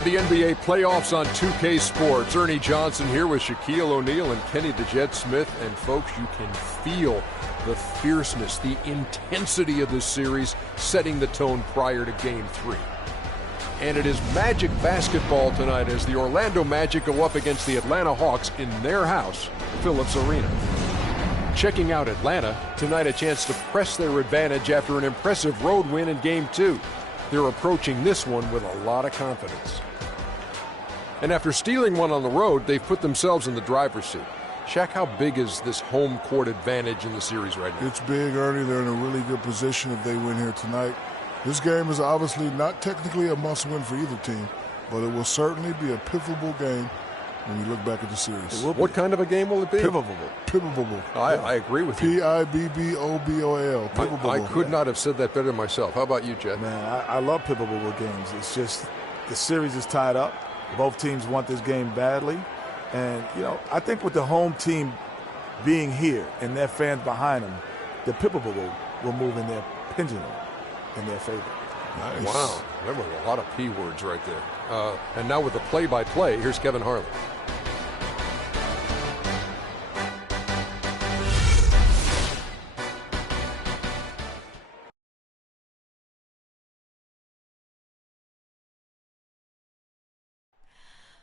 The NBA playoffs on 2K Sports. Ernie Johnson here with Shaquille O'Neal and Kenny the Jet Smith. And folks, you can feel the fierceness, the intensity of this series setting the tone prior to Game 3. And it is Magic basketball tonight as the Orlando Magic go up against the Atlanta Hawks in their house, Phillips Arena. Checking out Atlanta, tonight a chance to press their advantage after an impressive road win in Game 2. They're approaching this one with a lot of confidence. And after stealing one on the road, they've put themselves in the driver's seat. Shaq, how big is this home court advantage in the series right now? It's big, Ernie. They're in a really good position if they win here tonight. This game is obviously not technically a must-win for either team, but it will certainly be a pivotal game when we look back at the series. What kind of a game will it be? Pivotal. I agree with you. P-I-B-B-O-B-O-L. Pivotal. I could not have said that better myself. How about you, Jet? Man, I love pivotal games. It's just the series is tied up. Both teams want this game badly. And, I think with the home team being here and their fans behind them, the pivotal will move in their pendulum in their favor. Nice. Wow. There were a lot of P words right there. And now with the play-by-play, here's Kevin Harlan.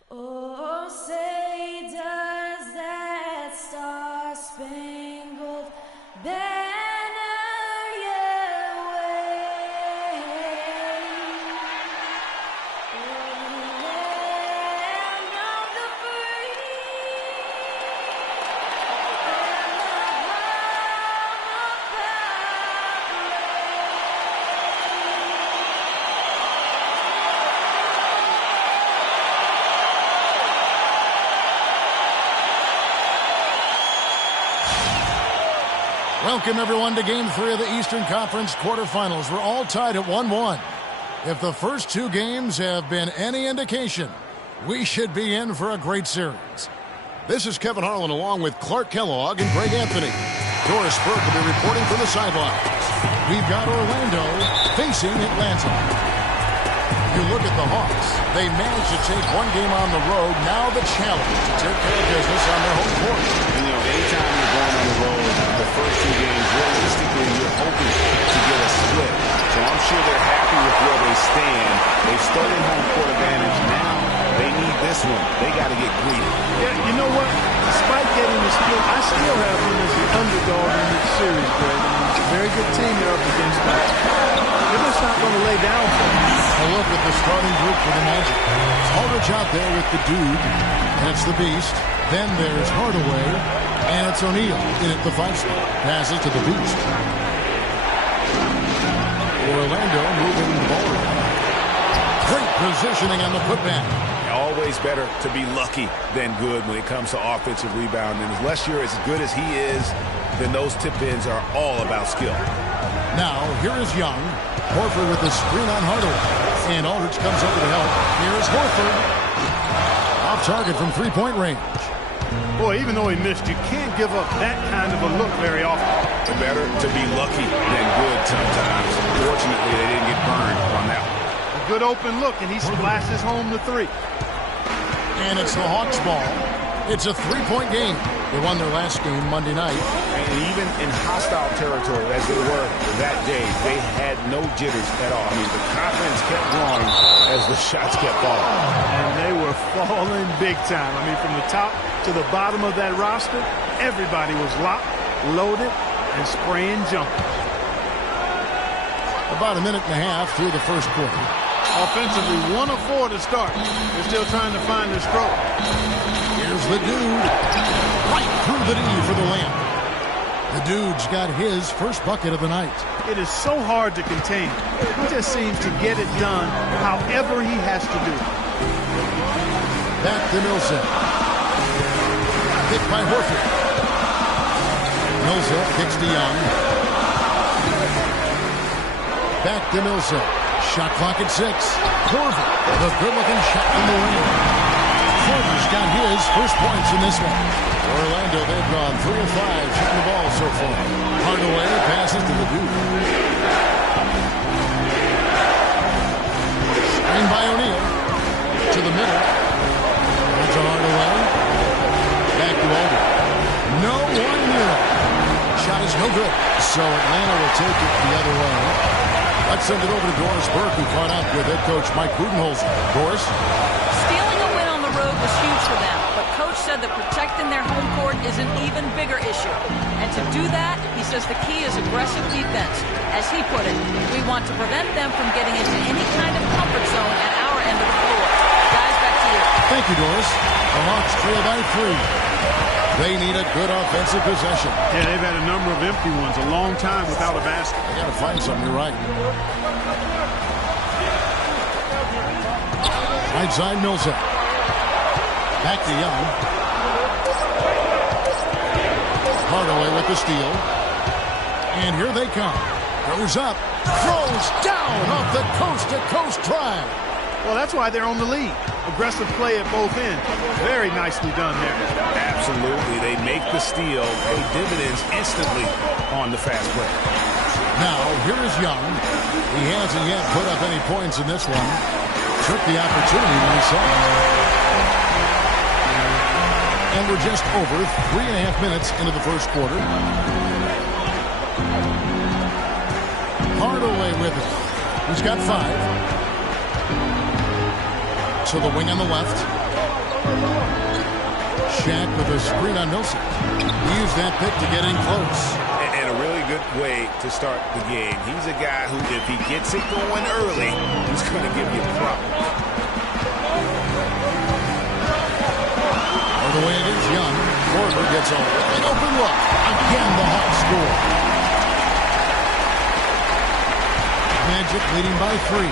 Oh, say does that star-spangled banner yet wave o'er the land of the free and the home of Welcome, everyone, to Game 3 of the Eastern Conference quarterfinals. We're all tied at 1-1. If the first two games have been any indication, we should be in for a great series. This is Kevin Harlan along with Clark Kellogg and Greg Anthony. Doris Burke will be reporting from the sidelines. We've got Orlando facing Atlanta. You look at the Hawks. They managed to take one game on the road. Now the challenge to take care of business on their home court. Anytime you're going on the road, the first two games, realistically, you're hoping to get a split. So I'm sure they're happy with where they stand. They've stolen home court advantage. Now they need this one. They got to get greedy. Yeah, you know what? Despite getting the split, I still have them as the underdog in this series, Greg. I mean, it's a very good team they're up against now. They're just not going to lay down for them. A look at the starting group for the Magic. It's Aldridge out there with the Dude, and it's the Beast. Then there's Hardaway, and it's O'Neal in at the 5 spot. Passes to the Beast. Orlando moving the ball around. Great positioning on the putback. Always better to be lucky than good when it comes to offensive rebounding. And unless you're as good as he is, then those tip-ins are all about skill. Now, here is Young. Horford with the screen on Hardaway. And Aldridge comes over to help. Here's Horford. Off target from three-point range. Boy, even though he missed, you can't give up that kind of a look very often. Better to be lucky than good sometimes. Fortunately, they didn't get burned on that one. A good open look, and he splashes home the three. And it's the Hawks ball. It's a three-point game. They won their last game Monday night. And even in hostile territory, as they were that day, they had no jitters at all. I mean, the confidence kept growing as the shots kept falling. And they were falling big time. I mean, from the top to the bottom of that roster, everybody was locked, loaded, and spraying jumpers. About a minute and a half through the first quarter. Offensively, 1 of 4 to start. They're still trying to find their stroke. Here's the Dude. Right through the knee for the layup. The Dude's got his first bucket of the night. It is so hard to contain. He just seems to get it done however he has to do it. Back to Millsap. Picked by Horford. Millsap kicks to Young. Back to Millsap. Shot clock at 6. Horford, the good-looking shot from the wing. Horford's got his first points in this one. Orlando, they've gone 3 of 5 shooting the ball so far. Hardaway passes to the Dude. Screen by O'Neal. the middle. That's a Hardaway. Back to Alder. No one near it. Shot is no good. So Atlanta will take it the other way. Let's send it over to Doris Burke, who caught up with head coach Mike Budenholzer. Doris? Stealing a win on the road was huge for them, but coach said that protecting their home court is an even bigger issue. And to do that, he says the key is aggressive defense. As he put it, we want to prevent them from getting into any kind of comfort zone at our end of the floor. Guys, back to you. Thank you, Doris. The Hawks trail by 3. They need a good offensive possession. Yeah, they've had a number of empty ones, a long time without a basket. They got to find something. You're right. Right side, Millsap. Back to Young. Hardaway with the steal. And here they come. Goes up. Throws down off the coast-to-coast drive. Well, that's why they're on the lead. Aggressive play at both ends. Very nicely done there. Absolutely. They make the steal, pay dividends instantly on the fast break. Now, here is Young. He hasn't yet put up any points in this one. Took the opportunity when he saw it. And we're just over 3.5 minutes into the first quarter. Hardaway with it. He's got 5. To the wing on the left. Shaq with a screen on Millsap. Use that pick to get in close. And a really good way to start the game. He's a guy who, if he gets it going early, he's going to give you a problem. Or the way it is, Young. Korver gets an open look. Again, the Hawks score. Magic leading by 3.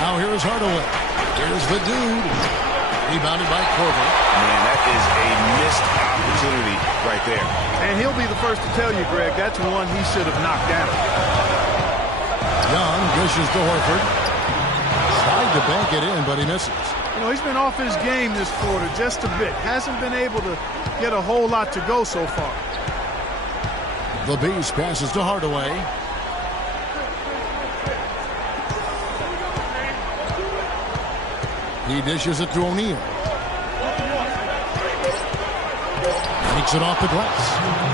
Now here's Hardaway. Here's the dude. Rebounded by Korver. Man, that is a missed opportunity right there. And he'll be the first to tell you, Greg, that's one he should have knocked down. Young dishes to Horford. Tried to bank it in, but he misses. You know, he's been off his game this quarter just a bit. Hasn't been able to get a whole lot to go so far. The Beast passes to Hardaway. He dishes it to O'Neal. Takes it off the glass.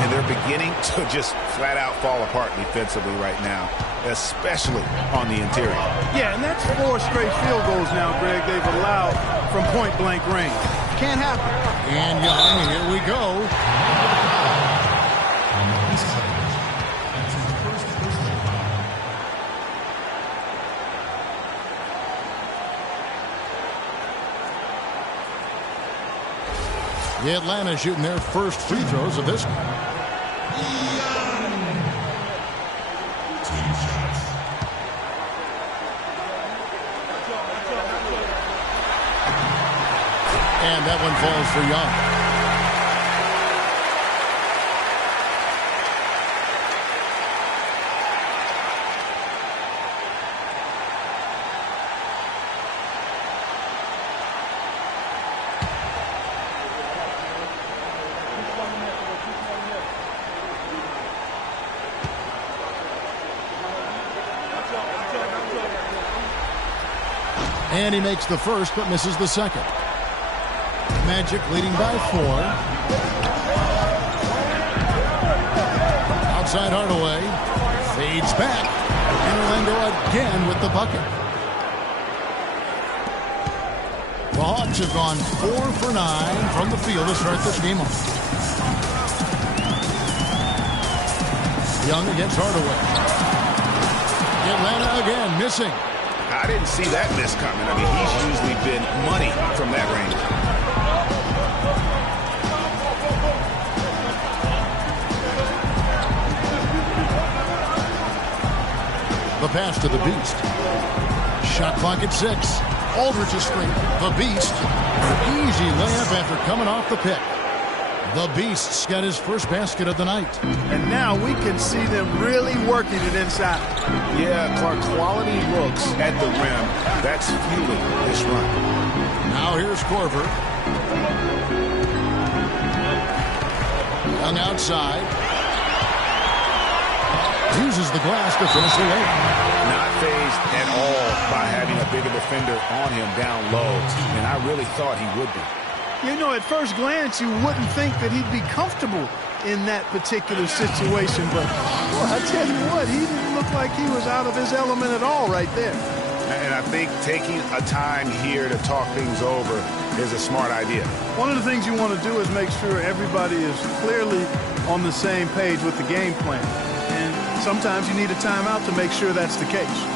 And they're beginning to just flat out fall apart defensively right now, especially on the interior. Yeah, and that's 4 straight field goals now, Greg, they've allowed from point-blank range. Can't happen. And Young, here we go. Atlanta shooting their first free throws of this game. And that one falls for Young. And he makes the first, but misses the second. Magic leading by 4. Outside Hardaway. Fades back. And Orlando again with the bucket. The Hawks have gone 4 for 9 from the field to start this game off. Young against Hardaway. Atlanta again missing. I didn't see that miss coming. I mean, he's usually been money from that range. The pass to the Beast. Shot clock at 6. Aldridge is straight. The Beast. Easy layup after coming off the pick. The Beast's got his first basket of the night. And now we can see them really working it inside. Yeah, Clark, quality looks at the rim. That's fueling this run. Now here's Korver. Young outside. Uses the glass to finish the layup. Not phased at all a bigger defender on him down low, and I really thought he would be. You know, at first glance, you wouldn't think that he'd be comfortable in that particular situation. But, boy, I tell you what, he didn't look like he was out of his element at all right there. And I think taking a time here to talk things over is a smart idea. One of the things you want to do is make sure everybody is clearly on the same page with the game plan. And sometimes you need a timeout to make sure that's the case.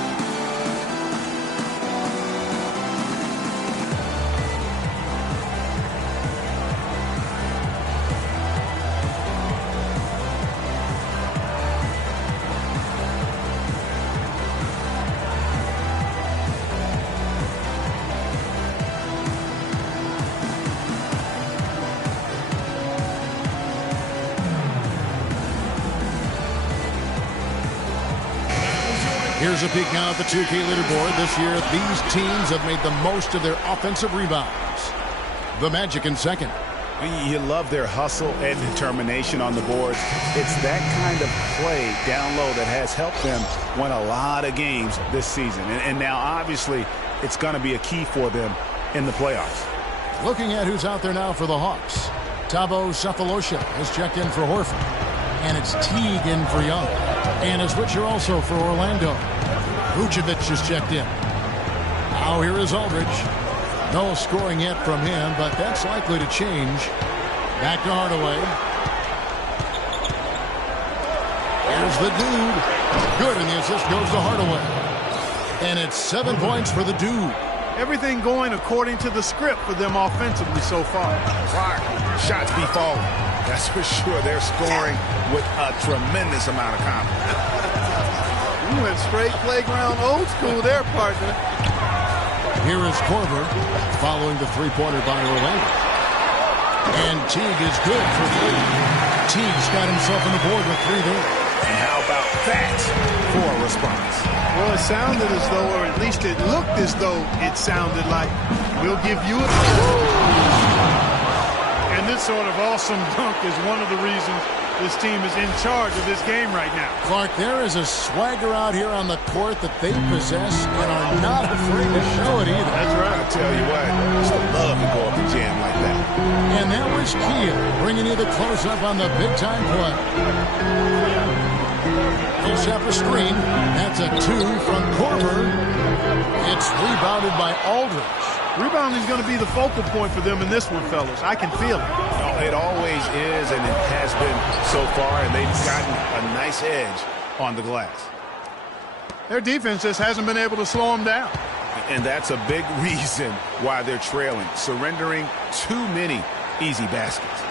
Here's a peek now at the 2K leaderboard. This year, these teams have made the most of their offensive rebounds. The Magic in second. You love their hustle and determination on the boards. It's that kind of play down low that has helped them win a lot of games this season. And now, obviously, it's going to be a key for them in the playoffs. Looking at who's out there now for the Hawks. Thabo Sefolosha has checked in for Horford. And it's Teague in for Young. And a switcher also for Orlando. Vucevic has checked in. Now here is Aldridge. No scoring yet from him, but that's likely to change. Back to Hardaway. Here's the Dude. Good, and the assist goes to Hardaway. And it's 7 points for the Dude. Everything going according to the script for them offensively so far. Clark, shots be falling. That's for sure. They're scoring with a tremendous amount of confidence. You went straight playground old school there, partner. Here is Korver following the three-pointer by Orlando. And Teague is good for three. Teague's got himself on the board with three there. And how about that for a response? Well, it sounded as though, or at least it looked as though it sounded like, we'll give you a... And this sort of awesome dunk is one of the reasons this team is in charge of this game right now. Clark, there is a swagger out here on the court that they possess and are not afraid to show it either. That's right. I tell you what, I used to love to go up and jam like that. And that was Kia bringing you the close-up on the big-time play. Millsap a screen. That's a two from Korver. It's rebounded by Aldridge. Rebounding is going to be the focal point for them in this one, fellas. I can feel it. No, it always is, and it has been so far, and they've gotten a nice edge on the glass. Their defense just hasn't been able to slow them down. And that's a big reason why they're trailing, surrendering too many easy baskets.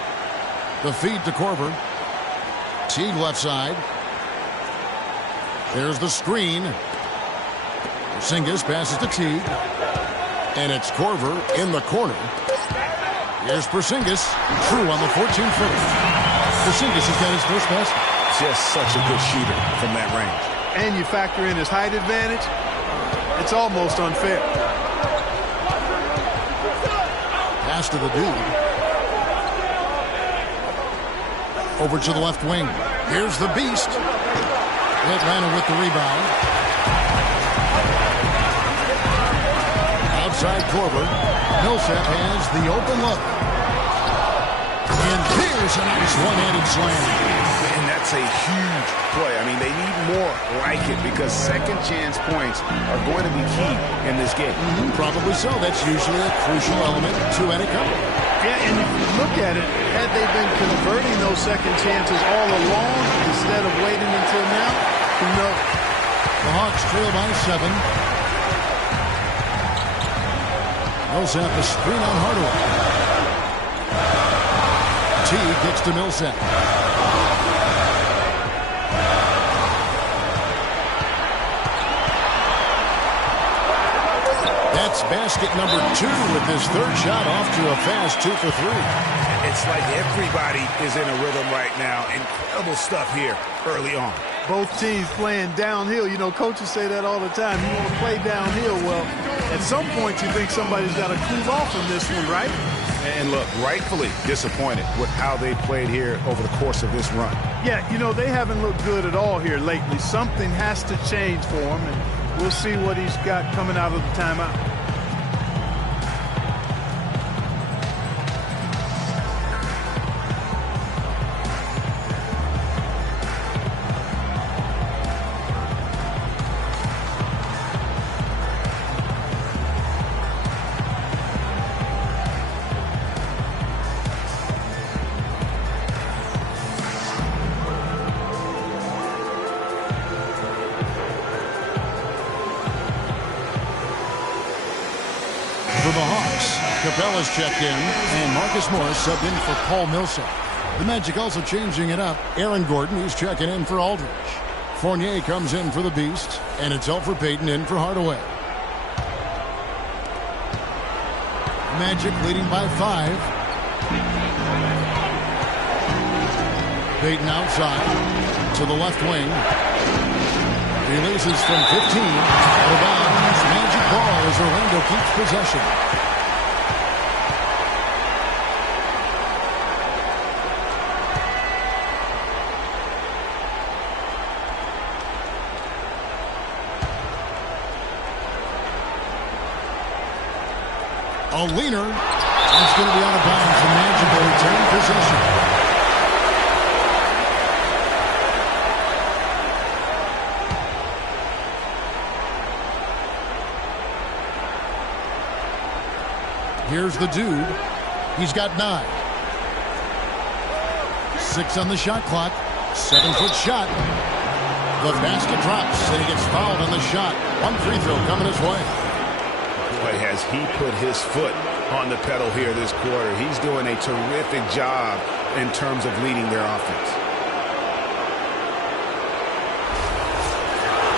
The feed to Korver. Teague left side. There's the screen. Porzingis passes to Teague. And it's Korver in the corner. Here's Porzingis. True on the 14-footer. Porzingis has got his first basket. Just such a good shooter from that range. And you factor in his height advantage, it's almost unfair. Pass to the Dude. Over to the left wing. Here's the Beast. Atlanta with the rebound. Outside Korver. Millsap has the open look. And here's a nice one-handed slam. And that's a huge play. I mean, they need more like it because second chance points are going to be key in this game. Probably so. That's usually a crucial element to any comeback. Yeah, and if you look at it, had they been converting those second chances all along instead of waiting until now, who knows? The Hawks trail by 7. Millsap a screen on Hardaway. Teague gets to Millsap. That's basket number 2 with his third shot off to a fast 2 for 3. It's like everybody is in a rhythm right now. Incredible stuff here early on. Both teams playing downhill. You know, coaches say that all the time. You want to play downhill. Well, at some point you think somebody's got to cool off in this one, right? And look, rightfully disappointed with how they played here over the course of this run. Yeah, you know, they haven't looked good at all here lately. Something has to change for them. And We'll see what he's got coming out of the timeout. For the Hawks, Capella's checked in, and Marcus Morris subbed in for Paul Millsap. The Magic also changing it up. Aaron Gordon, he's checking in for Aldridge. Fournier comes in for the Beast, and it's Elfrid Payton in for Hardaway. Magic leading by 5. Payton outside to the left wing. Releases from 15. Out of bounds. Magic ball as Orlando keeps possession. A leaner. It's going to be out of bounds. The Magic will return possession. Here's the dude. He's got 9. 6 on the shot clock. 7-foot shot. The basket drops, and he gets fouled on the shot. 1 free throw coming his way. Boy, has he put his foot on the pedal here this quarter. He's doing a terrific job in terms of leading their offense.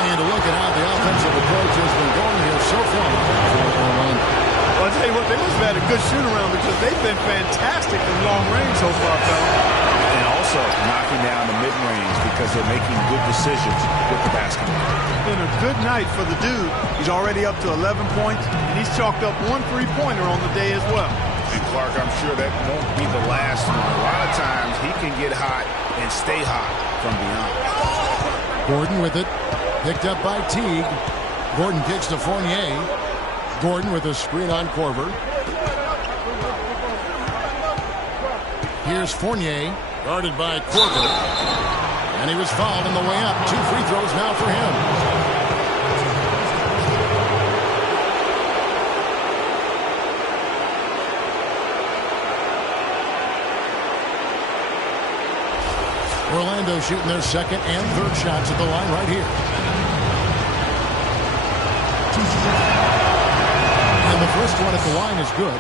And to look at how the offensive approach has been going here so far for Orlando. Well, I'll tell you what, they must have had a good shoot-around because they've been fantastic from long range so far, fellas. And also knocking down the mid-range because they're making good decisions with the basketball. It's been a good night for the dude. He's already up to 11 points, and he's chalked up 1 3-pointer on the day as well. And Clark, I'm sure that won't be the last one. A lot of times he can get hot and stay hot from beyond. Gordon with it. Picked up by Teague. Gordon kicks to Fournier. Gordon with a screen on Korver. Here's Fournier, guarded by Korver. And he was fouled on the way up. 2 free throws now for him. Orlando shooting their second and third shots at the line right here. And the first one at the line is good.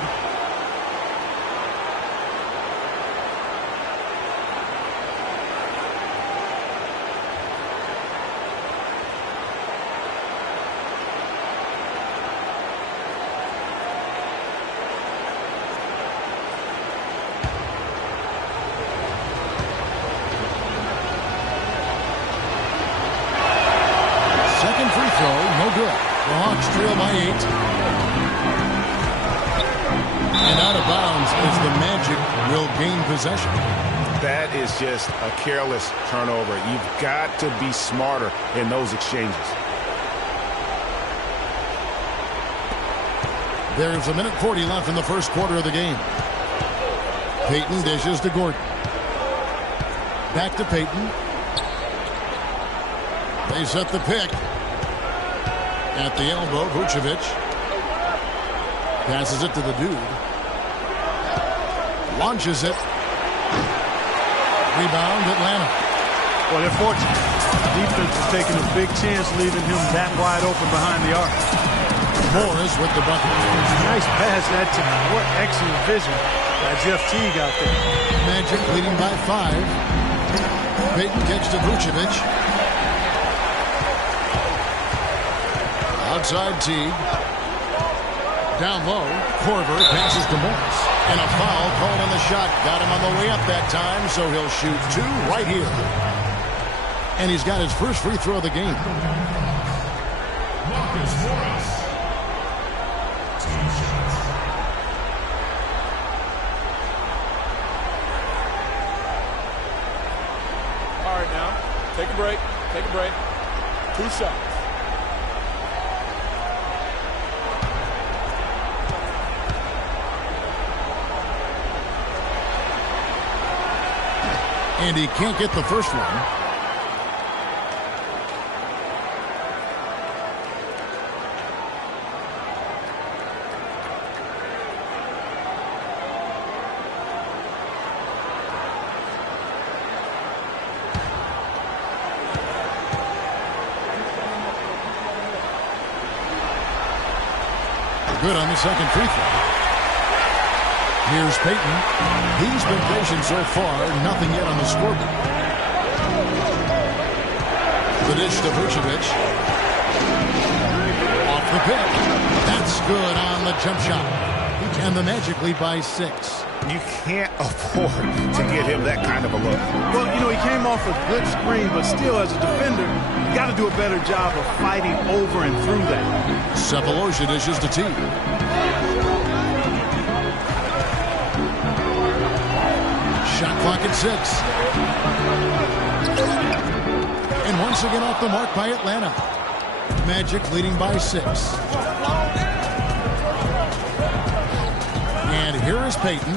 Second free throw, no good. The Hawks trail by 8. And out of bounds as the Magic will gain possession. That is just a careless turnover. You've got to be smarter in those exchanges. There's 1:40 left in the first quarter of the game. Payton dishes to Gordon. Back to Payton. They set the pick. At the elbow, Vucevic. Passes it to the dude. Launches it. Rebound, Atlanta. Well, they're fortunate. The defense is taking a big chance leaving him that wide open behind the arc. Morris with the bucket. Nice pass. That's what excellent vision by Jeff Teague out there. Magic leading by 5. Payton kicks to Vucevic. Outside Teague. Down low. Korver passes to Morris. And a foul called on the shot. Got him on the way up that time, so he'll shoot 2 right here. And he's got his first free throw of the game. Marcus Morris. 2 shots. All right, now, take a break. Take a break. 2 shots. And he can't get the first one. Good on the second free throw. Here's Payton. He's been patient so far. Nothing yet on the scoreboard. The dish to Vucevic. Off the pick. That's good on the jump shot. And the Magic lead by 6. You can't afford to get him that kind of a look. Well, you know, he came off a good screen, but still, as a defender, you got to do a better job of fighting over and through that. Sefolosha dishes to T. Shot clock at 6. And once again off the mark by Atlanta. Magic leading by 6. And here is Payton.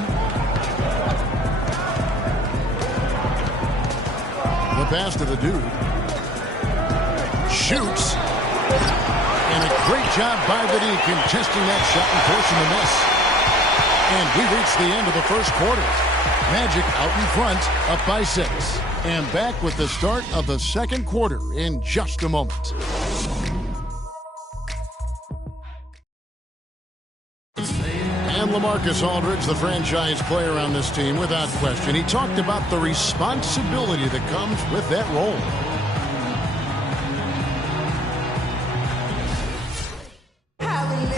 The pass to the dude. Shoots. And a great job by the D contesting that shot and forcing the miss. And we reached the end of the first quarter. Magic out in front, up by 6. And back with the start of the second quarter in just a moment. And LaMarcus Aldridge, the franchise player on this team, without question. He talked about the responsibility that comes with that role.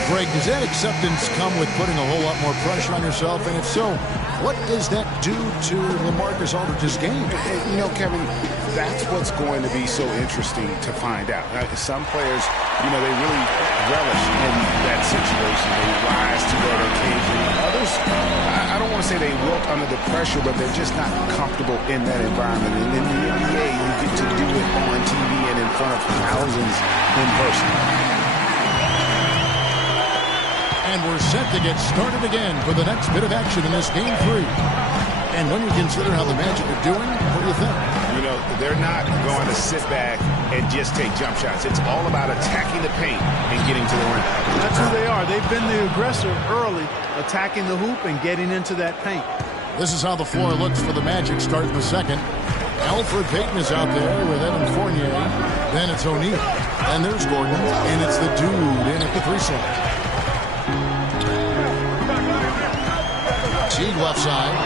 Greg, does that acceptance come with putting a whole lot more pressure on yourself? And if so, what does that do to LaMarcus Aldridge's game? You know, Kevin, that's what's going to be so interesting to find out. Some players, you know, they really relish in that situation. They rise to that occasion. Others, I don't want to say they wilt under the pressure, but they're just not comfortable in that environment. And in the NBA, you get to do it on TV and in front of thousands in person. And we're set to get started again for the next bit of action in this Game 3. And when you consider how the Magic are doing, what do you think? You know, they're not going to sit back and just take jump shots. It's all about attacking the paint and getting to the rim. That's who they are. They've been the aggressor early, attacking the hoop and getting into that paint. This is how the floor looks for the Magic starting the second. Elfrid Payton is out there with Evan Fournier. Then it's O'Neal. And there's Gordon. And it's the dude in at the 3 slot. Teague left side.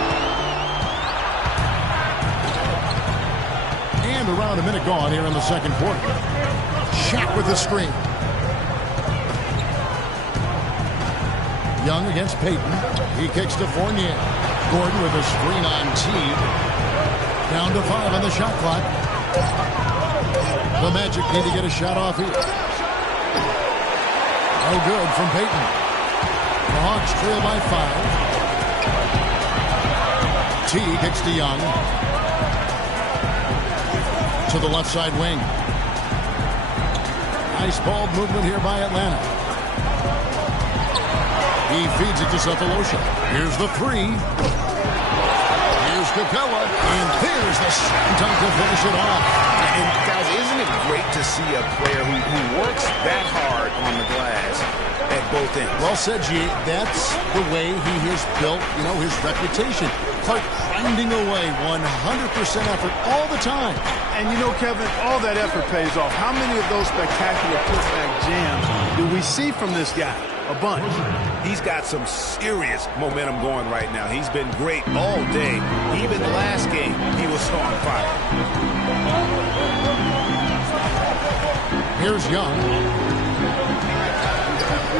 And around a minute gone here in the second quarter. Shaq with the screen. Young against Payton. He kicks to Fournier. Gordon with a screen on Teague. Down to 5 on the shot clock. The Magic need to get a shot off here. No good from Payton. The Hawks trail by 5. T kicks to Young. To the left side wing. Nice ball movement here by Atlanta. He feeds it to Sefolosha. Here's the 3. Here's Capella. And there's the shot time to finish it off. And guys, isn't it great to see a player who works that hard on the glass at both ends? Well said, G. That's the way he has built, you know, his reputation. Clark grinding away, 100% effort all the time. And you know, Kevin, all that effort pays off. How many of those spectacular putback jams do we see from this guy? A bunch. He's got some serious momentum going right now. He's been great all day. Even last game, he was on fire. Here's Young.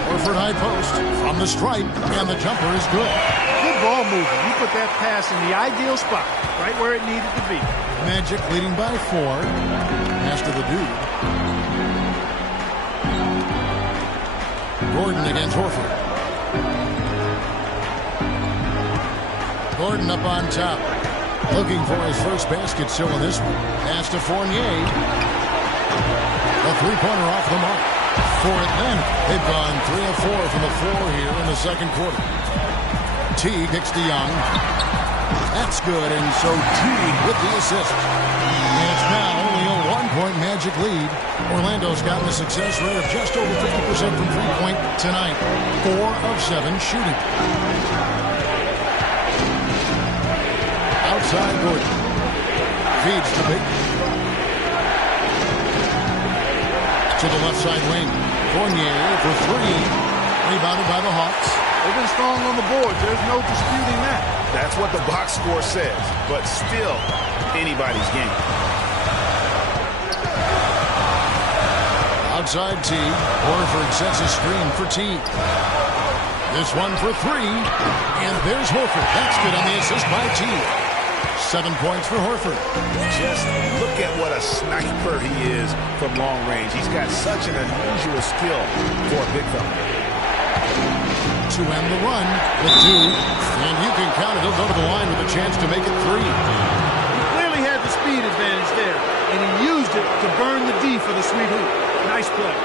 Horford high post from the stripe, and the jumper is good. Good ball movement. You put that pass in the ideal spot, right where it needed to be. Magic leading by 4. Pass to the dude. Gordon against Horford. Gordon up on top. Looking for his first basket still in this one. Pass to Fournier. A three-pointer off the mark. For Atlanta, they've gone 3 of 4 from the floor here in the second quarter. T kicks to Young. That's good, and so Teague with the assist. It's now only a 1-point Magic lead. Orlando's gotten a success rate of just over 50% from three-point tonight. 4 of 7 shooting. Outside Gordon. Feeds to Payton. To the left side wing. Fournier for 3. Rebounded by the Hawks. They've been strong on the board. There's no disputing that. That's what the box score says, but still anybody's game. Outside Teague. Horford sets a screen for Teague. This one for 3. And there's Horford. That's good on the assist by Teague. 7 points for Horford. Just look at what a sniper he is from long range. He's got such an unusual skill for a big fella. To end the run with 2. And you can count it. He'll go to the line with a chance to make it 3. He clearly had the speed advantage there, and he used it to burn the D for the sweet hoop. Nice play.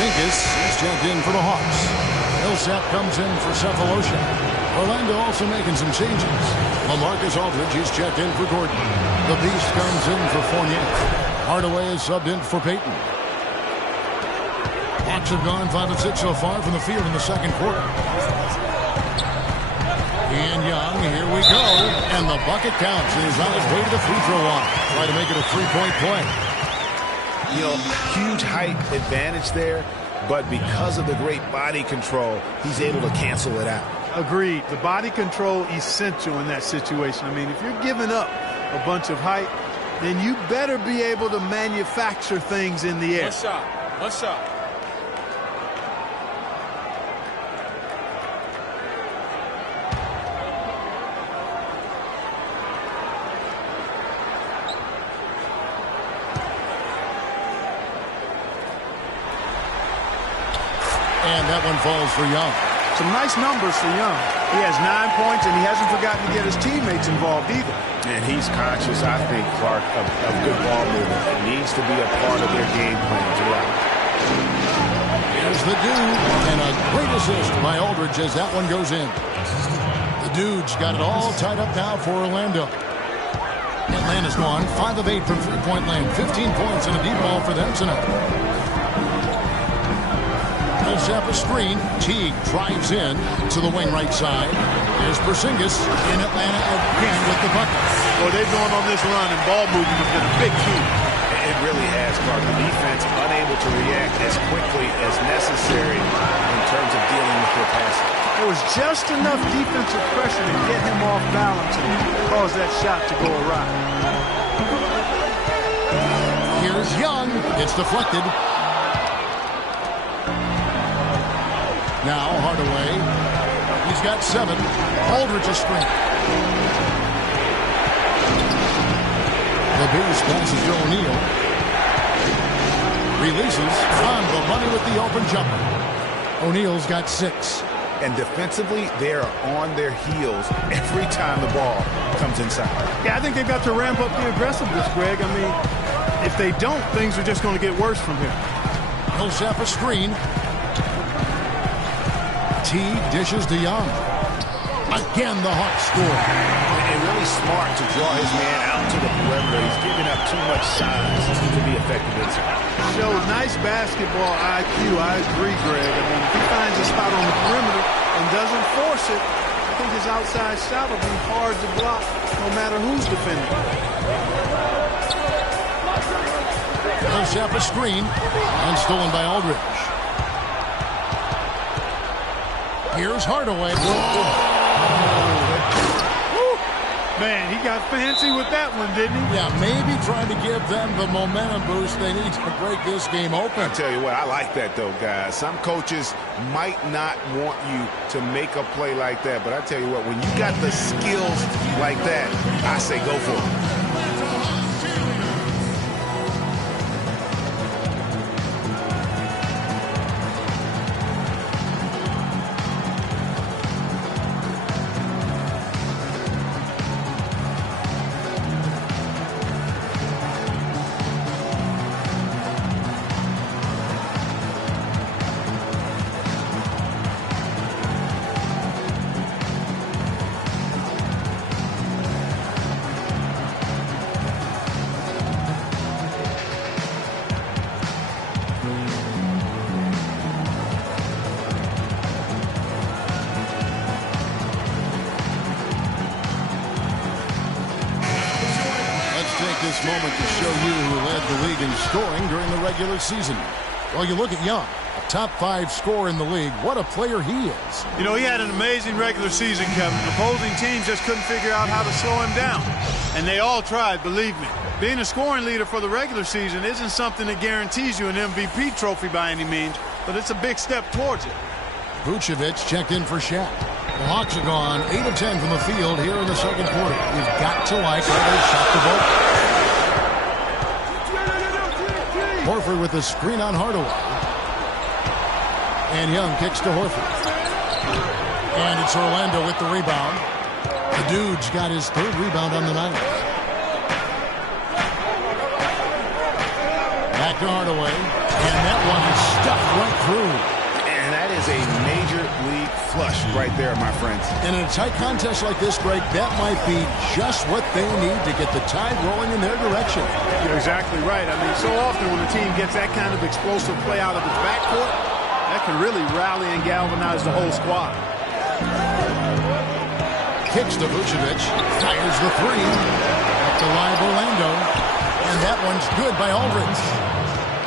Zinkas is checked in for the Hawks. Millsap comes in for Cephalosha. Orlando also making some changes. LaMarcus Aldridge is checked in for Gordon. The Beast comes in for Fournier. Hardaway is subbed in for Payton. Hawks have gone 5 of 6 so far from the field in the second quarter. And Young, here we go. And the bucket counts. And he's on his way to the free throw line. Try to make it a 3-point play. You know, huge height advantage there, but because of the great body control, he's able to cancel it out. Agreed. The body control essential in that situation. I mean, if you're giving up a bunch of height, then you better be able to manufacture things in the air. One shot. And that one falls for Young. Some nice numbers for Young. He has 9 points, and he hasn't forgotten to get his teammates involved either. And he's conscious, I think, Clark, of good ball movement. It needs to be a part of their game plan throughout. Here's the dude, and a great assist by Aldridge as that one goes in. The dude's got it all tied up now for Orlando. Atlanta's gone 5 of 8 from three-point land. 15 points and a deep ball for them tonight. Millsap a screen. Teague drives in to the wing right side. There's Porzingis in Atlanta again with the bucket. Well, they've gone on this run, and ball movement has been a big key. It really has, Clark. The defense unable to react as quickly as necessary in terms of dealing with their passing. There was just enough defensive pressure to get him off balance and cause that shot to go awry. Here's Young. It's deflected. Now Hardaway. He's got 7. Aldridge a screen. The Beast passes to O'Neal. Releases on the money with the open jumper. O'Neal's got 6. And defensively, they are on their heels every time the ball comes inside. Yeah, I think they've got to ramp up the aggressiveness, Greg. I mean, if they don't, things are just going to get worse from here. Millsap a screen. Teague dishes to Young. Again, the Hawks score. And really smart to draw his man out to the perimeter. He's giving up too much size to be effective inside. Shows nice basketball IQ. I agree, Greg. I mean, if he finds a spot on the perimeter and doesn't force it, I think his outside shot will be hard to block no matter who's defending. Millsap a screen. And stolen by Aldridge. Here's Hardaway. Man, he got fancy with that one, didn't he? Yeah, maybe trying to give them the momentum boost they need to break this game open. I tell you what, I like that, though, guys. Some coaches might not want you to make a play like that, but I tell you what, when you got the skills like that, I say go for it. CLU, who led the league in scoring during the regular season. Well, you look at Young, a top 5 scorer in the league. What a player he is. You know, he had an amazing regular season, Kevin. Opposing teams just couldn't figure out how to slow him down. And they all tried, believe me. Being a scoring leader for the regular season isn't something that guarantees you an MVP trophy by any means, but it's a big step towards it. Vucevic checked in for Shaq. The Hawks are gone 8 of 10 from the field here in the second quarter. You've got to like how they shot the ball. Horford with the screen on Hardaway. And Young kicks to Horford. And it's Orlando with the rebound. The Dude's got his 3rd rebound on the night. Back to Hardaway. And that one is stuffed right through. And that is a major league flush right there, my friends. And in a tight contest like this, Greg, that might be just what they need to get the tide rolling in their direction. You're exactly right. I mean, so often when a team gets that kind of explosive play out of its backcourt, that can really rally and galvanize the whole squad. Kicks to Vucevic. Fires the 3. Up to live Orlando. And that one's good by Aldridge.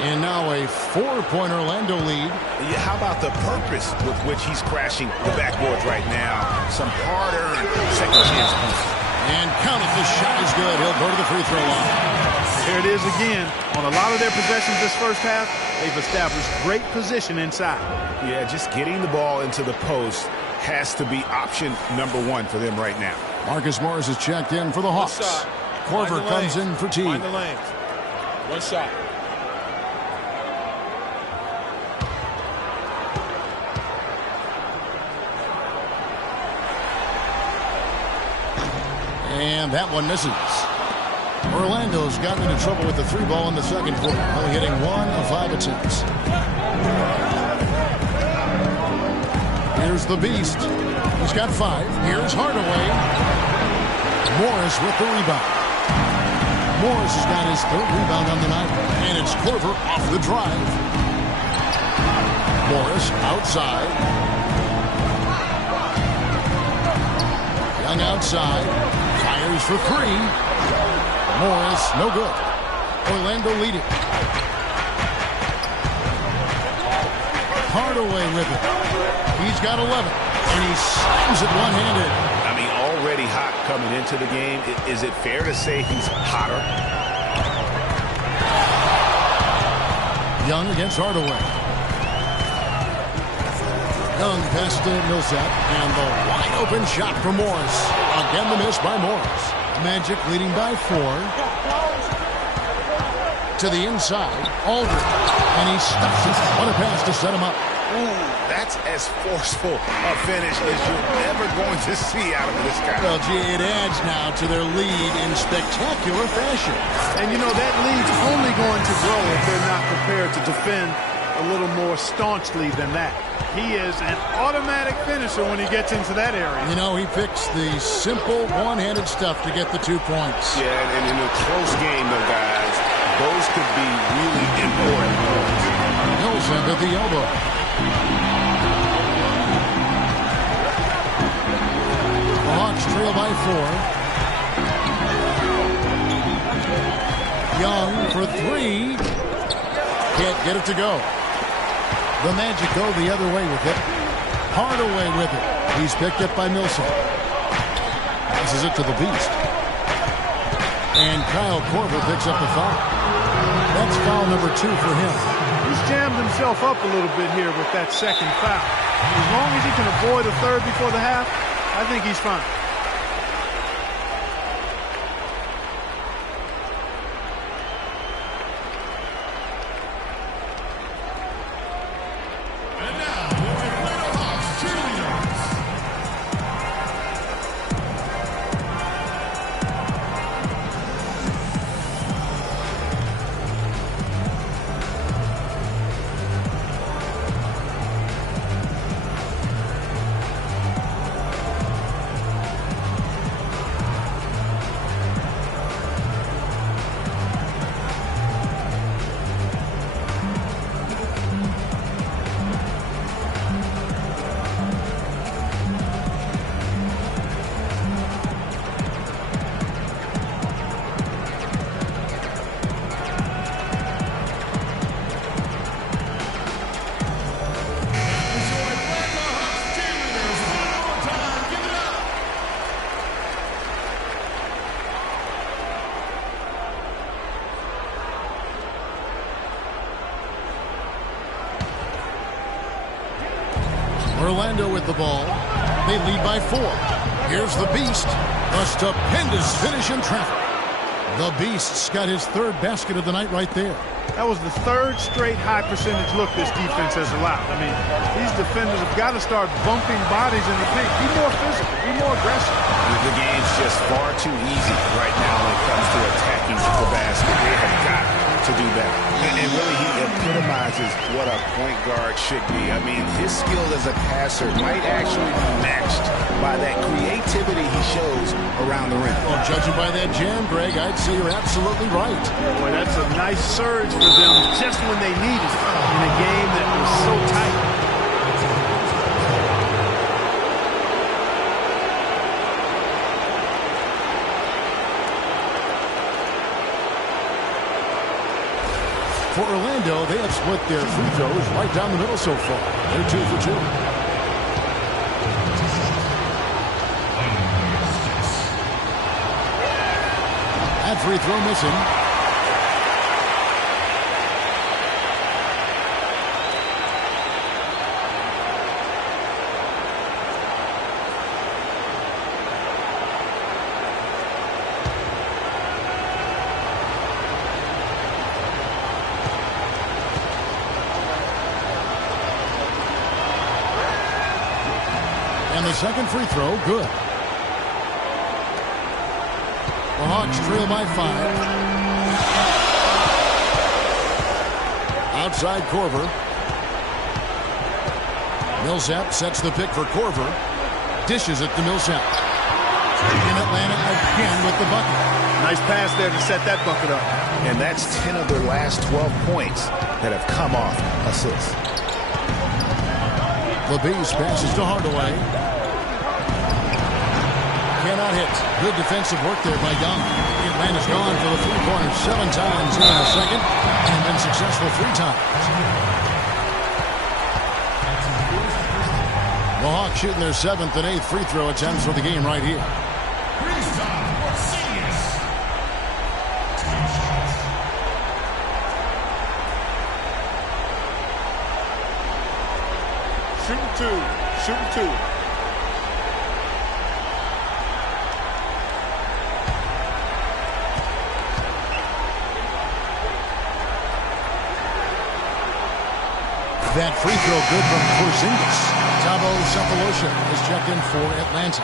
And now a 4-point Orlando lead. Yeah, how about the purpose with which he's crashing the backboards right now? Some hard-earned second chance points. And count it, the shot is good. He'll go to the free throw line. Here it is again. On a lot of their possessions this first half, they've established great position inside. Yeah, just getting the ball into the post has to be option number 1 for them right now. Marcus Morris is checked in for the Hawks. Korver comes in for Teague. Find the lanes. One shot. And that one misses. Orlando's gotten into trouble with the 3 ball in the second quarter, only hitting 1 of 5 attempts. Here's the Beast. He's got 5. Here's Hardaway. Morris with the rebound. Morris has got his 3rd rebound on the night. And it's Korver off the drive. Morris outside. Young outside. Fires for 3. Morris, no good. Orlando leading. Hardaway with it. He's got 11. And he slams it one-handed. I mean, already hot coming into the game. Is it fair to say he's hotter? Young against Hardaway. Young passes to Millsap. And the wide-open shot from Morris. Again, the miss by Morris. Magic leading by 4. To the inside, Aldridge. And he stuffs it. What a pass to set him up. Ooh, that's as forceful a finish as you're ever going to see out of this guy. Well, gee, it adds now to their lead in spectacular fashion. And, you know, that lead's only going to grow if they're not prepared to defend a little more staunchly than that. He is an automatic finisher when he gets into that area. You know, he picks the simple one-handed stuff to get the 2 points. Yeah, and in a close game, though, guys, those could be really important points. Millsap at the elbow. The Hawks trail by 4. Young for 3. Can't get it to go. The Magic go the other way with it. Hardaway with it. He's picked up by Millsap. Passes it to the Beast. And Kyle Korver picks up the foul. That's foul number 2 for him. He's jammed himself up a little bit here with that second foul. As long as he can avoid a 3rd before the half, I think he's fine. Orlando with the ball. They lead by 4. Here's the Beast. A stupendous finish in traffic. The Beast's got his 3rd basket of the night right there. That was the 3rd straight high percentage look this defense has allowed. I mean, these defenders have got to start bumping bodies in the paint. Be more physical. Be more aggressive. The game's just far too easy right now when it comes to attacking the basket. They have got to do better. And really, he epitomizes what a point guard should be. I mean, his skill as a passer might actually be matched by that creativity he shows around the rim. Well, judging by that jam, Greg, I'd say you're absolutely right. Boy, that's a nice surge for them just when they needed it in a game that was so tight. For Orlando, they have split their free throws right down the middle so far. They're 2 for 2. That free throw missing. And the second free throw, good. The Hawks trail by 5. Outside Korver. Millsap sets the pick for Korver. Dishes it to Millsap. And Atlanta again with the bucket. Nice pass there to set that bucket up. And that's 10 of their last 12 points that have come off assists. The Beast passes to Hardaway. Cannot hit. Good defensive work there by Young. Atlanta's gone for the 3-pointers 7 times in the second and been successful 3 times. The Hawks shooting their 7th and 8th free throw attempts for the game right here. Shooting 2. That free throw good from Porzingis. Thabo Sefolosha is checked in for Atlanta.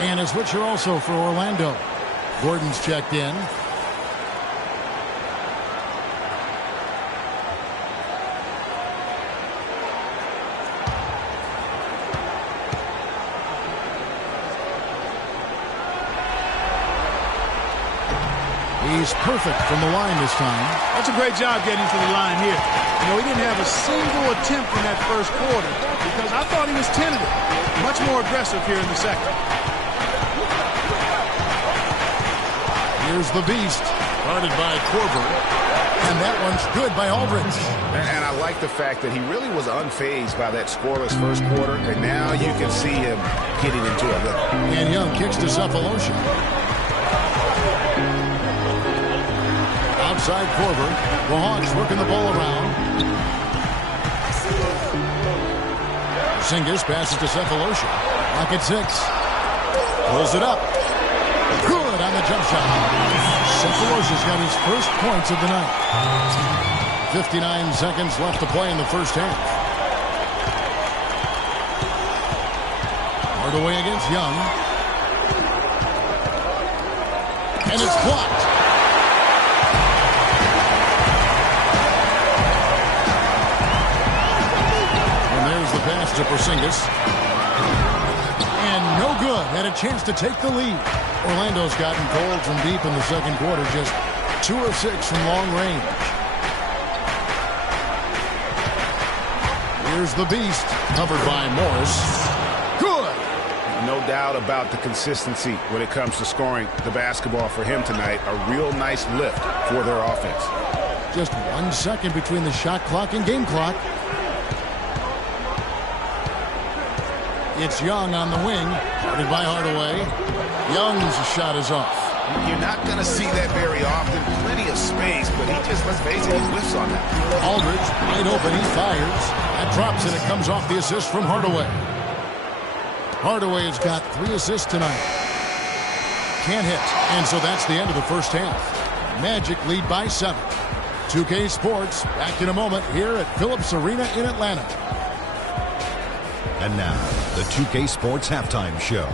And a switcher also for Orlando. Gordon's checked in. He's perfect from the line this time. That's a great job getting to the line here. You know, he didn't have a single attempt in that first quarter because I thought he was tentative. Much more aggressive here in the second. Here's the Beast, guarded by Korver. And that one's good by Aldridge. And I like the fact that he really was unfazed by that scoreless first quarter, and now you can see him getting into a rhythm. And Young kicks to Sefolosha. Outside Korver. The Hawks working the ball around. Porzingis passes to Sefolosha. Lock at 6. Pulls it up. Good on the jump shot. Sefolosha's got his first points of the night. 59 seconds left to play in the first half. Hardaway against Young. And it's blocked. The pass to Porzingis. And no good. Had a chance to take the lead. Orlando's gotten cold from deep in the second quarter. Just 2 of 6 from long range. Here's the Beast. Covered by Morris. Good. No doubt about the consistency when it comes to scoring the basketball for him tonight. A real nice lift for their offense. Just 1 second between the shot clock and game clock. It's Young on the wing, guarded by Hardaway. Young's shot is off. You're not going to see that very often. Plenty of space, but he just, let's face it, he whiffs on that. Aldridge, wide open, he fires. That drops, and it comes off the assist from Hardaway. Hardaway has got 3 assists tonight. Can't hit, and so that's the end of the first half. Magic lead by 7. 2K Sports, back in a moment here at Phillips Arena in Atlanta. And now, the 2K Sports Halftime Show.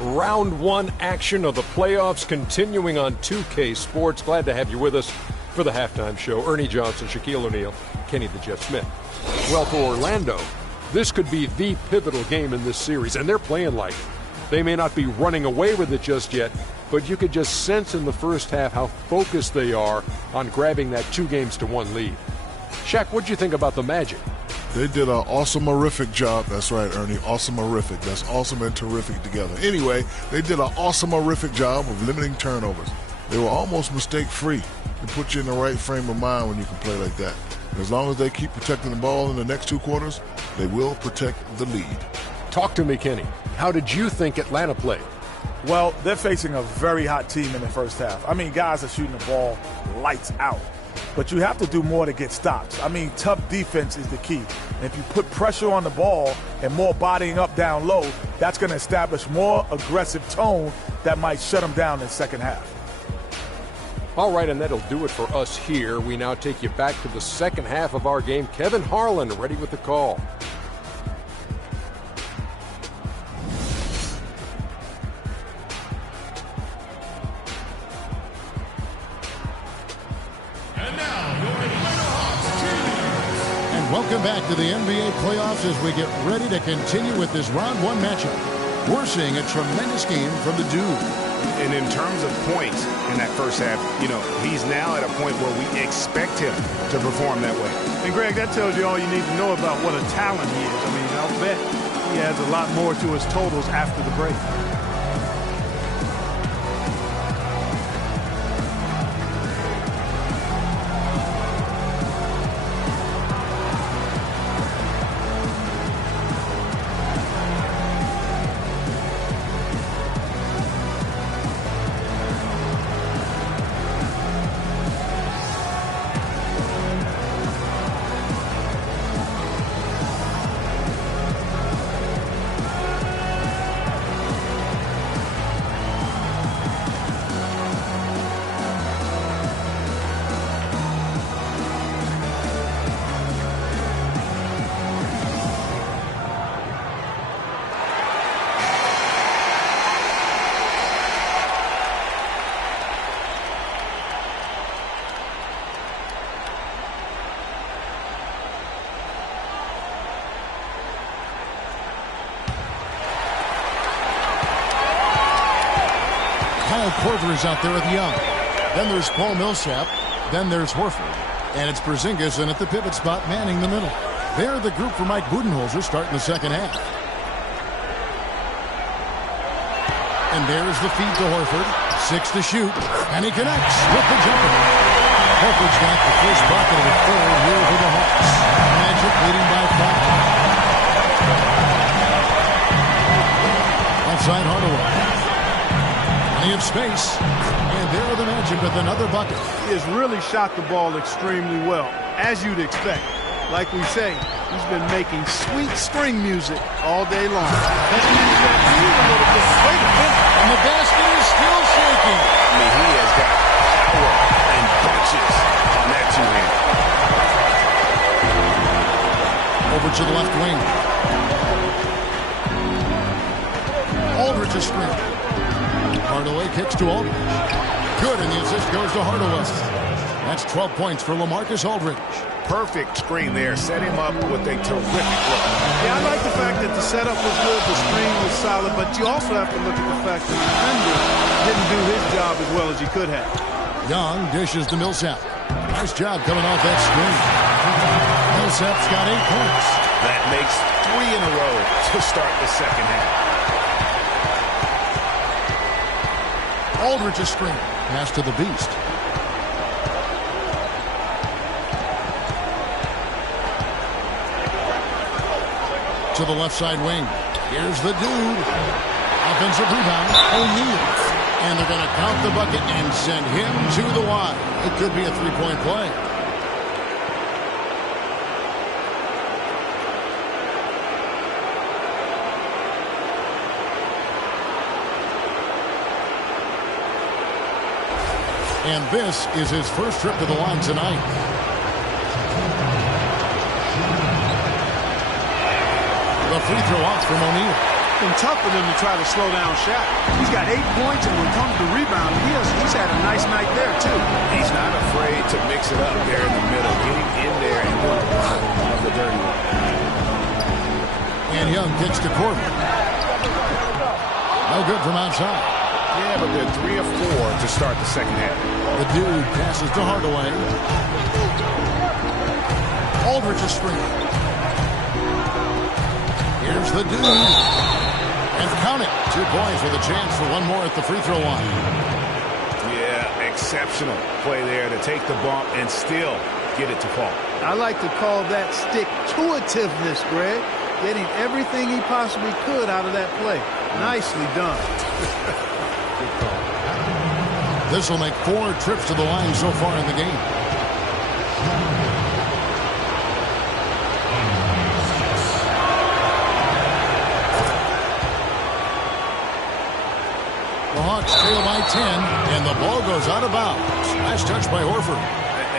Round 1 action of the playoffs continuing on 2K Sports. Glad to have you with us for the halftime show. Ernie Johnson, Shaquille O'Neal, Kenny the Jet Smith. Well, for Orlando, this could be the pivotal game in this series, and they're playing like it. They may not be running away with it just yet, but you could just sense in the first half how focused they are on grabbing that 2-1 lead. Shaq, what'd you think about the Magic? They did an awesome-erific job. That's right, Ernie. Awesome-erific. That's awesome and terrific together. Anyway, they did an awesome-erific job of limiting turnovers. They were almost mistake-free. It puts you in the right frame of mind when you can play like that. As long as they keep protecting the ball in the next 2 quarters, they will protect the lead. Talk to me, Kenny. How did you think Atlanta played? Well, they're facing a very hot team in the first half. I mean, guys are shooting the ball lights out. But you have to do more to get stops. I mean, tough defense is the key. And if you put pressure on the ball and more bodying up down low, that's going to establish more aggressive tone that might shut them down in the second half. All right, and that'll do it for us here. We now take you back to the second half of our game. Kevin Harlan ready with the call. Welcome back to the NBA playoffs as we get ready to continue with this round 1 matchup. We're seeing a tremendous game from the dude. And in terms of points in that first half, he's now at a point where we expect him to perform that way. And Greg, that tells you all you need to know about what a talent he is. I mean, I'll bet he adds a lot more to his totals after the break. Korver is out there with Young. Then there's Paul Millsap. Then there's Horford. And it's Porzingis in at the pivot spot manning the middle. They're the group for Mike Budenholzer starting the second half. And there's the feed to Horford. 6 to shoot. And he connects with the jumper. Horford's got the first bucket of the third here for the Hawks. Magic leading by 5. Outside Hardaway. Plenty of space. And there are the Magic with another bucket. He has really shot the ball extremely well, as you'd expect. Like we say, he's been making sweet string music all day long. That means that he's a little bit straight. And the basket is still shaking. I mean, he has got power and bunches on that two-hand. Over to the left wing. Aldridge is screen. Hardaway kicks to Aldridge. Good, and the assist goes to Hardaway. That's 12 points for LaMarcus Aldridge. Perfect screen there. Set him up with a terrific look. Yeah, I like the fact that the setup was good, the screen was solid, but you also have to look at the fact that the defender didn't do his job as well as he could have. Young dishes to Millsap. Nice job coming off that screen. Millsap's got 8 points. That makes 3 in a row to start the second half. Aldridge's screen. Pass to the Beast. to the left side wing. Here's the dude. Offensive rebound, O'Neal. And they're going to count the bucket and send him to the line. It could be a three-point play. And this is his first trip to the line tonight. The free throw off from O'Neal. It's been tough for them to try to slow down Shaq. He's got 8 points, and when it comes to rebounding, he's had a nice night there, too. He's not afraid to mix it up there in the middle, getting in there and doing a lot of the dirty work. And Young kicks to Corbin. No good from outside. Yeah, but they're 3 of 4 to start the second half. The dude passes to Hardaway. Aldridge is screening. Here's the dude. And count it. 2 points with a chance for one more at the free throw line. Yeah, exceptional play there to take the bump and still get it to fall. I like to call that stick-to-itiveness, Greg. Getting everything he possibly could out of that play. Nicely done. This will make 4 trips to the line so far in the game. The Hawks trail by 10, and the ball goes out of bounds. Nice touch by Horford.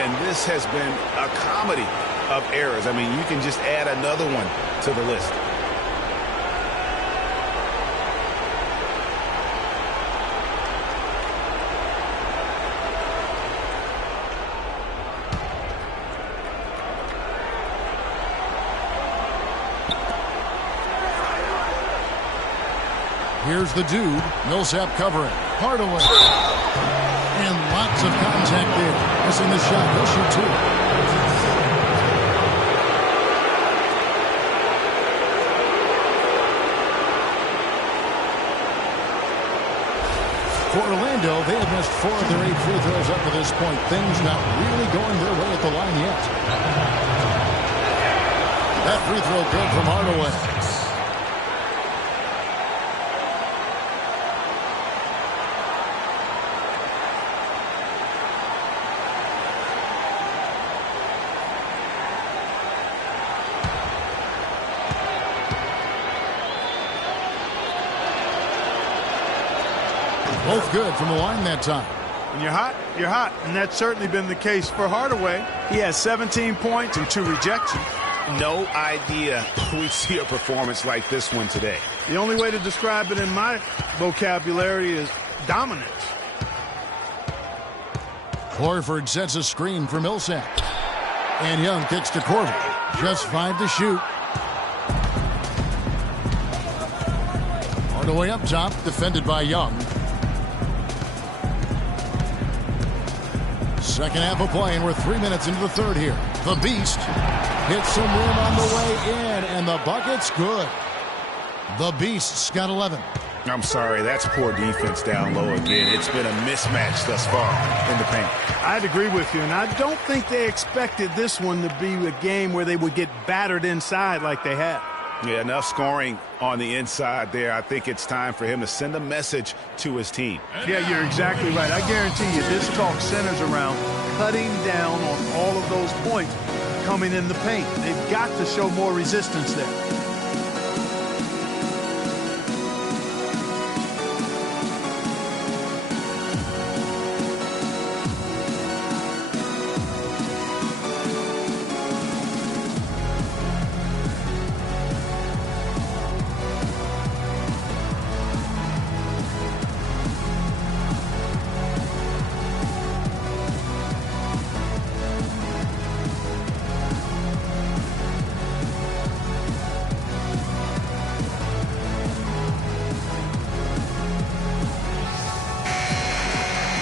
And this has been a comedy of errors. I mean, you can just add another one to the list. Here's the dude. Millsap covering. Hardaway. And lots of contact there. Missing the shot. He'll shoot 2. For Orlando, they have missed 4 of their 8 free throws up to this point. Things not really going their way at the line yet. That free throw good from Hardaway. Both good from the line that time. When you're hot, you're hot. And that's certainly been the case for Hardaway. He has 17 points and 2 rejections. No idea we'd see a performance like this one today. The only way to describe it in my vocabulary is dominance. Horford sets a screen for Millsap. And Young kicks to Corbin. Just 5 to shoot. Hardaway up top, defended by Young. Second half of play, and we're 3 minutes into the third here. The Beast hits some room on the way in, and the bucket's good. The Beast's got 11. I'm sorry, that's poor defense down low again. It's been a mismatch thus far in the paint. I'd agree with you, and I don't think they expected this one to be a game where they would get battered inside like they have. Yeah, enough scoring on the inside there. I think it's time for him to send a message to his team. Yeah, you're exactly right. I guarantee you this talk centers around cutting down on all of those points coming in the paint. They've got to show more resistance there.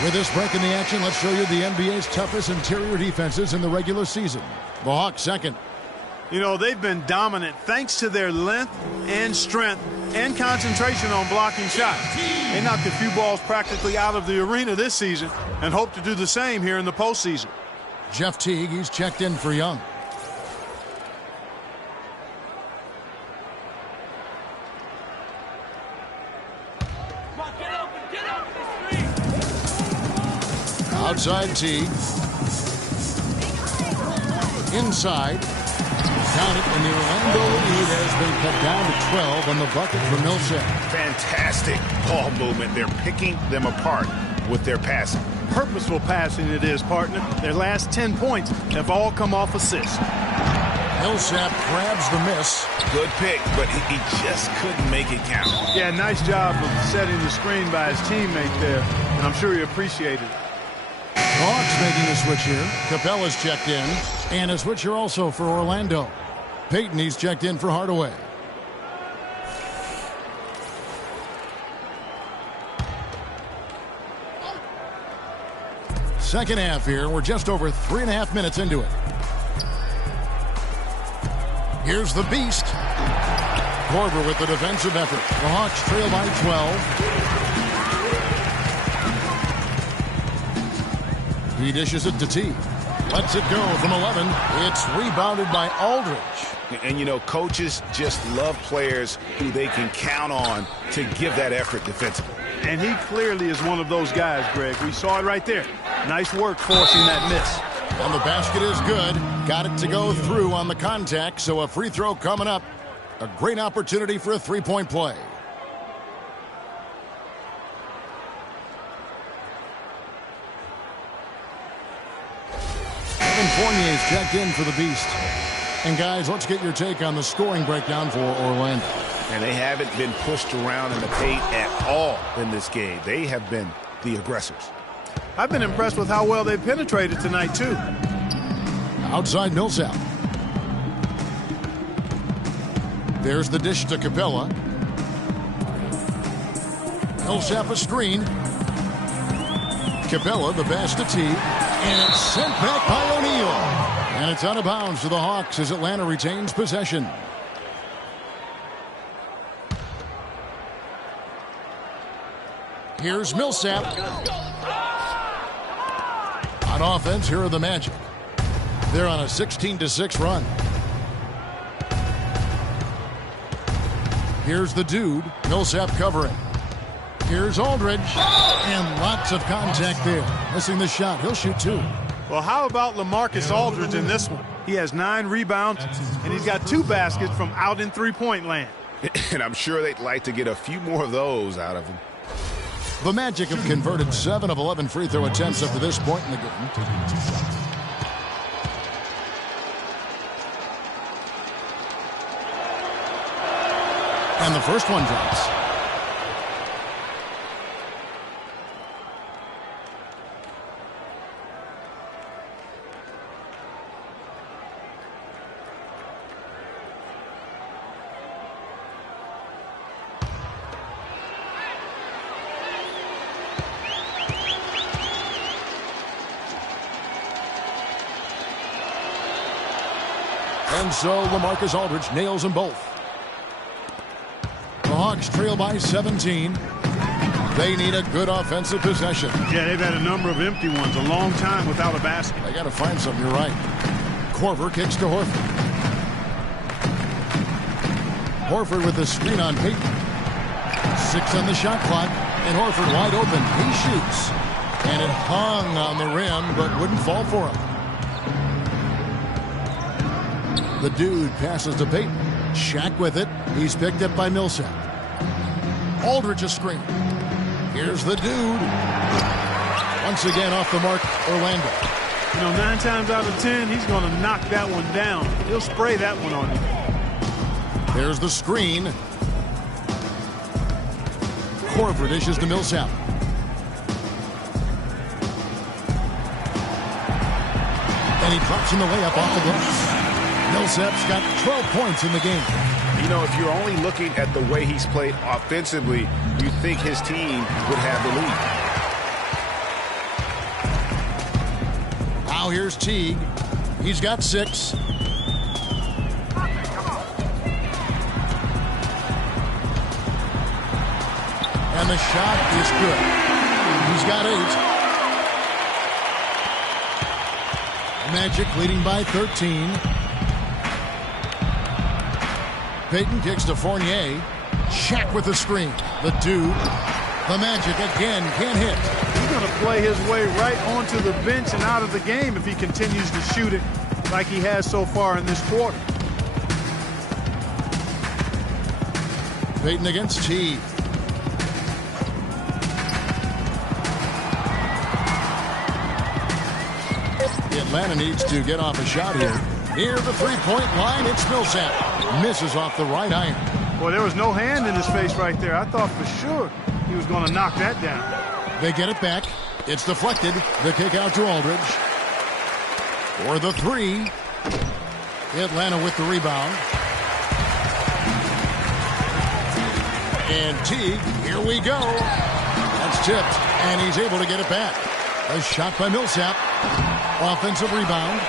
With this break in the action, let's show you the NBA's toughest interior defenses in the regular season. The Hawks second. You know, they've been dominant thanks to their length and strength and concentration on blocking shots. They knocked a few balls practically out of the arena this season and hope to do the same here in the postseason. Jeff Teague, he's checked in for Young. Outside Teague. Inside. Count it, and the Orlando lead has been cut down to 12 on the bucket for Millsap. Fantastic ball movement. They're picking them apart with their passing. Purposeful passing it is, partner. Their last 10 points have all come off assists. Millsap grabs the miss. Good pick, but he just couldn't make it count. Yeah, nice job of setting the screen by his teammate there, and I'm sure he appreciated it. Hawks making a switch here. Capella's checked in, and a switch here also for Orlando. Payton, he's checked in for Hardaway. Second half here. We're just over 3.5 minutes into it. Here's the beast. Korver with the defensive effort. The Hawks trail by 12. He dishes it to T. Lets it go from 11. It's rebounded by Aldridge. And, you know, coaches just love players who they can count on to give that effort defensively. And he clearly is one of those guys, Greg. We saw it right there. Nice work forcing that miss. And the basket is good. Got it to go through on the contact, so a free throw coming up. A great opportunity for a three-point play. Evan Fournier's checked in for the Beast. And guys, let's get your take on the scoring breakdown for Orlando. And they haven't been pushed around in the paint at all in this game. They have been the aggressors. I've been impressed with how well they penetrated tonight, too. Outside Millsap. There's the dish to Capella. Millsap a screen. Capella, the pass to T. And it's sent back by O'Neal. And it's out of bounds to the Hawks as Atlanta retains possession. Here's Millsap. On offense, here are the Magic. They're on a 16-6 run. Here's the dude. Millsap covering. Here's Aldridge. And lots of contact there. Missing the shot. He'll shoot two. Well, how about LaMarcus Aldridge in this one? He has 9 rebounds, and he's got 2 baskets from out in three-point land. And I'm sure they'd like to get a few more of those out of him. The Magic have converted 7 of 11 free throw attempts up to this point in the game. And the first one drops. And so LaMarcus Aldridge nails them both. The Hawks trail by 17. They need a good offensive possession. Yeah, they've had a number of empty ones, a long time without a basket. They got to find something, you're right. Korver kicks to Horford. Horford with the screen on Payton. 6 on the shot clock, and Horford wide open. He shoots. And it hung on the rim, but wouldn't fall for him. The dude passes to Payton. Shaq with it. He's picked up by Millsap. Aldridge a screen. Here's the dude. Once again off the mark, Orlando. You know, 9 times out of 10, he's going to knock that one down. He'll spray that one on you. There's the screen. Korver dishes to Millsap. And he drops in the layup off the glass. Millsap's got 12 points in the game. You know, if you're only looking at the way he's played offensively, you think his team would have the lead. Now here's Teague. He's got 6. And the shot is good. He's got 8. Magic leading by 13. Payton kicks to Fournier. Shaq with the screen. The dude. The Magic again can't hit. He's going to play his way right onto the bench and out of the game if he continues to shoot it like he has so far in this quarter. Payton against Teague. Atlanta needs to get off a shot here. Near the three-point line, it's Millsap. Misses off the right iron. Well, there was no hand in his face right there. I thought for sure he was going to knock that down. They get it back. It's deflected. The kick out to Aldridge. For the three. Atlanta with the rebound. And Teague, here we go. That's tipped, and he's able to get it back. A shot by Millsap. Offensive rebound.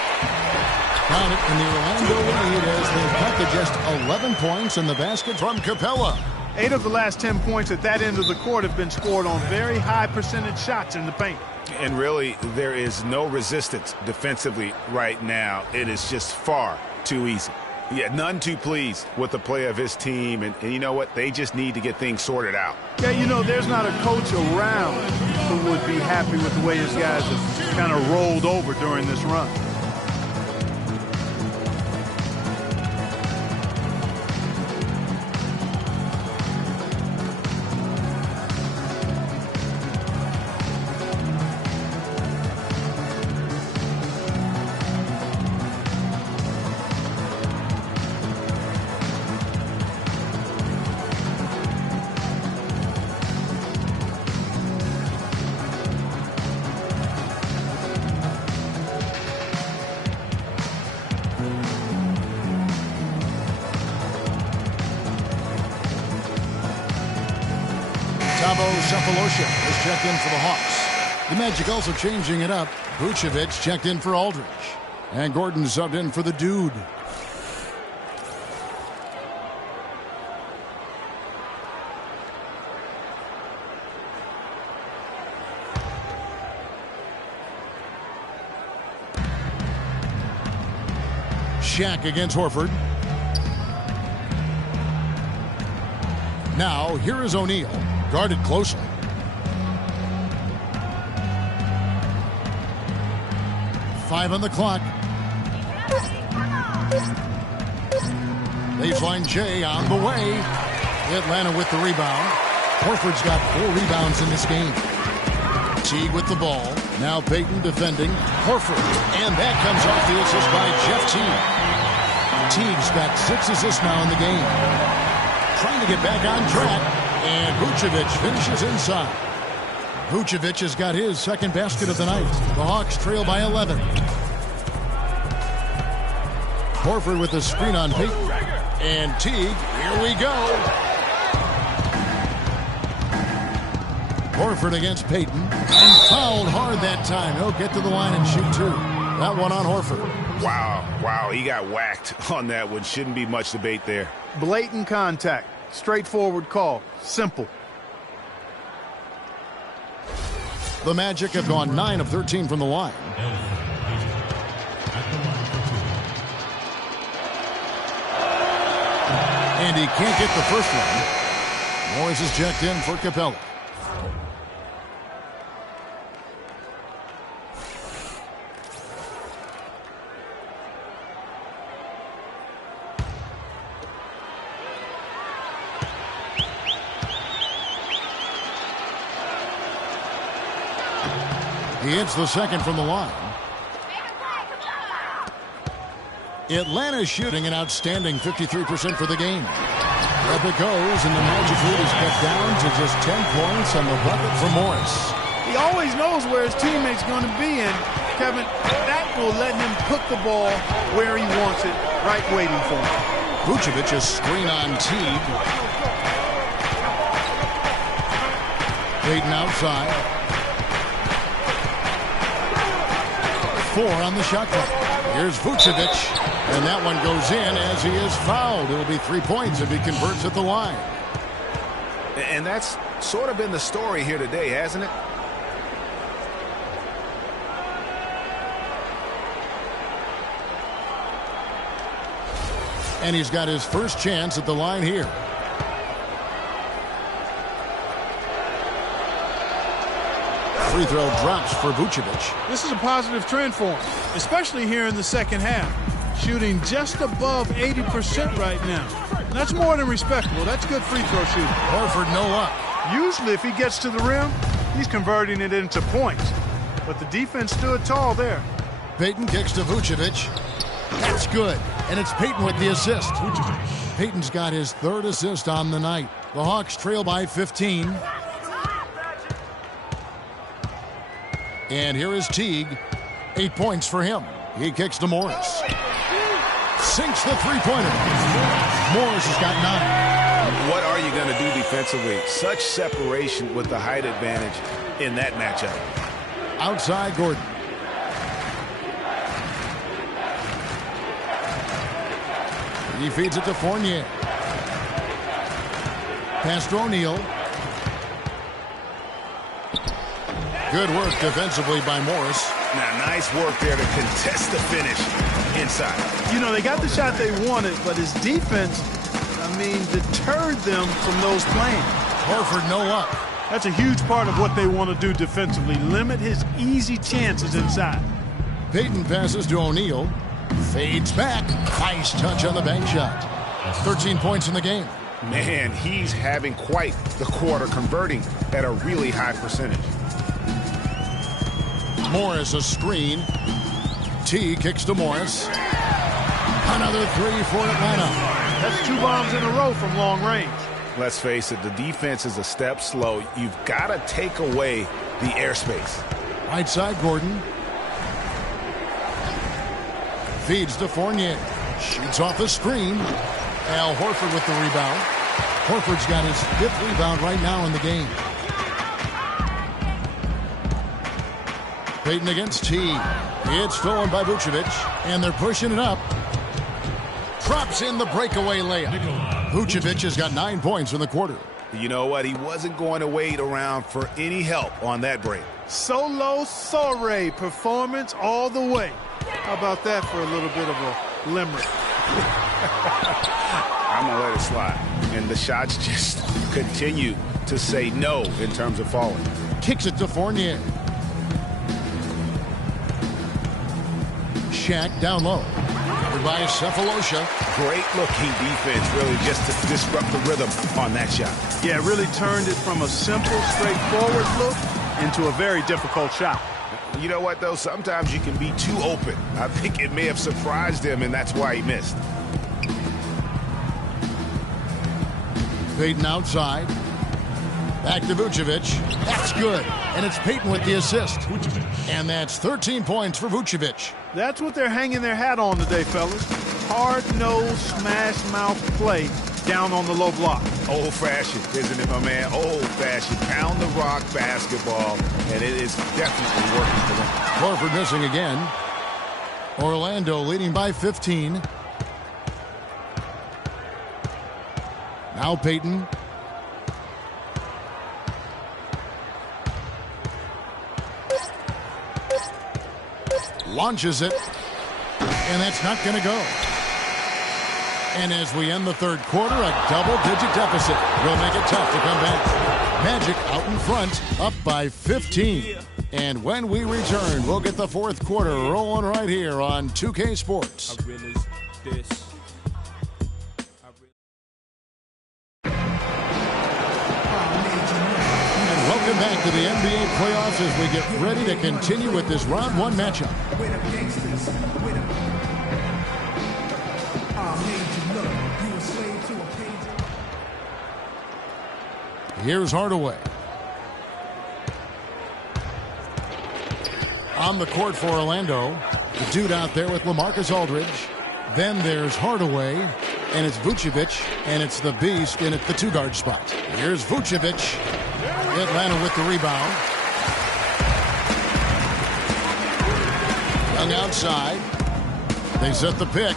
Found it in the Orlando lead as they cut to just 11 points in the basket from Capella. 8 of the last 10 points at that end of the court have been scored on very high percentage shots in the paint. And really, there is no resistance defensively right now. It is just far too easy. Yeah, none too pleased with the play of his team. And you know what? They just need to get things sorted out. Yeah, you know, there's not a coach around who would be happy with the way his guys have kind of rolled over during this run. Cephalosha is checked in for the Hawks. The Magic also changing it up. Vucevic checked in for Aldridge. And Gordon subbed in for the Dude. Shaq against Horford. Now, here is O'Neal. Guarded closely. Five on the clock. Baseline J on the way. Atlanta with the rebound. Horford's got 4 rebounds in this game. Teague with the ball. Now Payton defending. Horford. And that comes off the assist by Jeff Teague. Teague's got 6 assists now in the game. Trying to get back on track. And Vucevic finishes inside. Vucevic has got his second basket of the night. The Hawks trail by 11. Horford with the screen on Payton. And Teague, here we go. Horford against Payton. And fouled hard that time. He'll get to the line and shoot 2. That one on Horford. Wow, he got whacked on that one. Shouldn't be much debate there. Blatant contact. Straightforward call. Simple. The Magic have gone 9 of 13 from the line. And he can't get the first one. Morris is checked in for Capella. He hits the second from the line. Atlanta shooting an outstanding 53% for the game. Up it goes, and the Magic lead is cut down to just 10 points on the bucket for Morris. He always knows where his teammate's going to be, and Kevin, that will let him put the ball where he wants it, right waiting for him. Vucevic is screen on Teague. Payton outside. 4 on the shot clock. Here's Vucevic, and that one goes in as he is fouled. It'll be 3 points if he converts at the line. And that's sort of been the story here today, hasn't it? And he's got his first chance at the line here. Free throw drops for Vucevic. This is a positive trend for him, especially here in the second half. Shooting just above 80% right now. That's more than respectable. That's good free throw shooting. Horford no luck. Usually if he gets to the rim, he's converting it into points. But the defense stood tall there. Payton kicks to Vucevic. That's good. And it's Payton with the assist. Payton's got his third assist on the night. The Hawks trail by 15. And here is Teague. 8 points for him. He kicks to Morris. Sinks the three-pointer. Morris has got 9. What are you going to do defensively? Such separation with the height advantage in that matchup. Outside Gordon. He feeds it to Fournier. Pass to O'Neal. Good work defensively by Morris. Now, nice work there to contest the finish inside. You know, they got the shot they wanted, but his defense, deterred them from those playing. Horford no luck. That's a huge part of what they want to do defensively. Limit his easy chances inside. Payton passes to O'Neal. Fades back. Nice touch on the bank shot. 13 points in the game. Man, he's having quite the quarter, converting at a really high percentage. Morris a screen. T kicks to Morris. Another three for Atlanta. That's 2 bombs in a row from long range. Let's face it, the defense is a step slow. You've got to take away the airspace. Right side Gordon. Feeds to Fournier. Shoots off the screen. Al Horford with the rebound. Horford's got his 5th rebound right now in the game. Payton against T. It's stolen by Vucevic, and they're pushing it up. Drops in the breakaway layup. Vucevic has got 9 points in the quarter. You know what? He wasn't going to wait around for any help on that break. Solo Soiree performance all the way. How about that for a little bit of a limerick? I'm going to let it slide. And the shots just continue to say no in terms of falling. Kicks it to Fournier. Shaq down low. Covered by Cephalosha. Great looking defense, really, just to disrupt the rhythm on that shot. Yeah, really turned it from a simple, straightforward look into a very difficult shot. You know what, though? Sometimes you can be too open. I think it may have surprised him, and that's why he missed. Payton outside. Back to Vucevic. That's good. And it's Payton with the assist. And that's 13 points for Vucevic. That's what they're hanging their hat on today, fellas. Hard-nosed, smash-mouth play down on the low block. Old-fashioned, isn't it, my man? Old-fashioned. Pound the rock basketball, and it is definitely working for them. Horford missing again. Orlando leading by 15. Now Payton. Launches it. And that's not going to go. And as we end the third quarter, a double-digit deficit will make it tough to come back. Magic out in front, up by 15. And when we return, we'll get the fourth quarter rolling right here on 2K Sports. And welcome back to the NBA playoffs as we get ready to continue with this round one matchup. Here's Hardaway. On the court for Orlando, the dude out there with LaMarcus Aldridge. Then there's Hardaway, and it's Vucevic, and it's the Beast in at the two-guard spot. Here's Vucevic. Atlanta with the rebound. Young outside. They set the pick.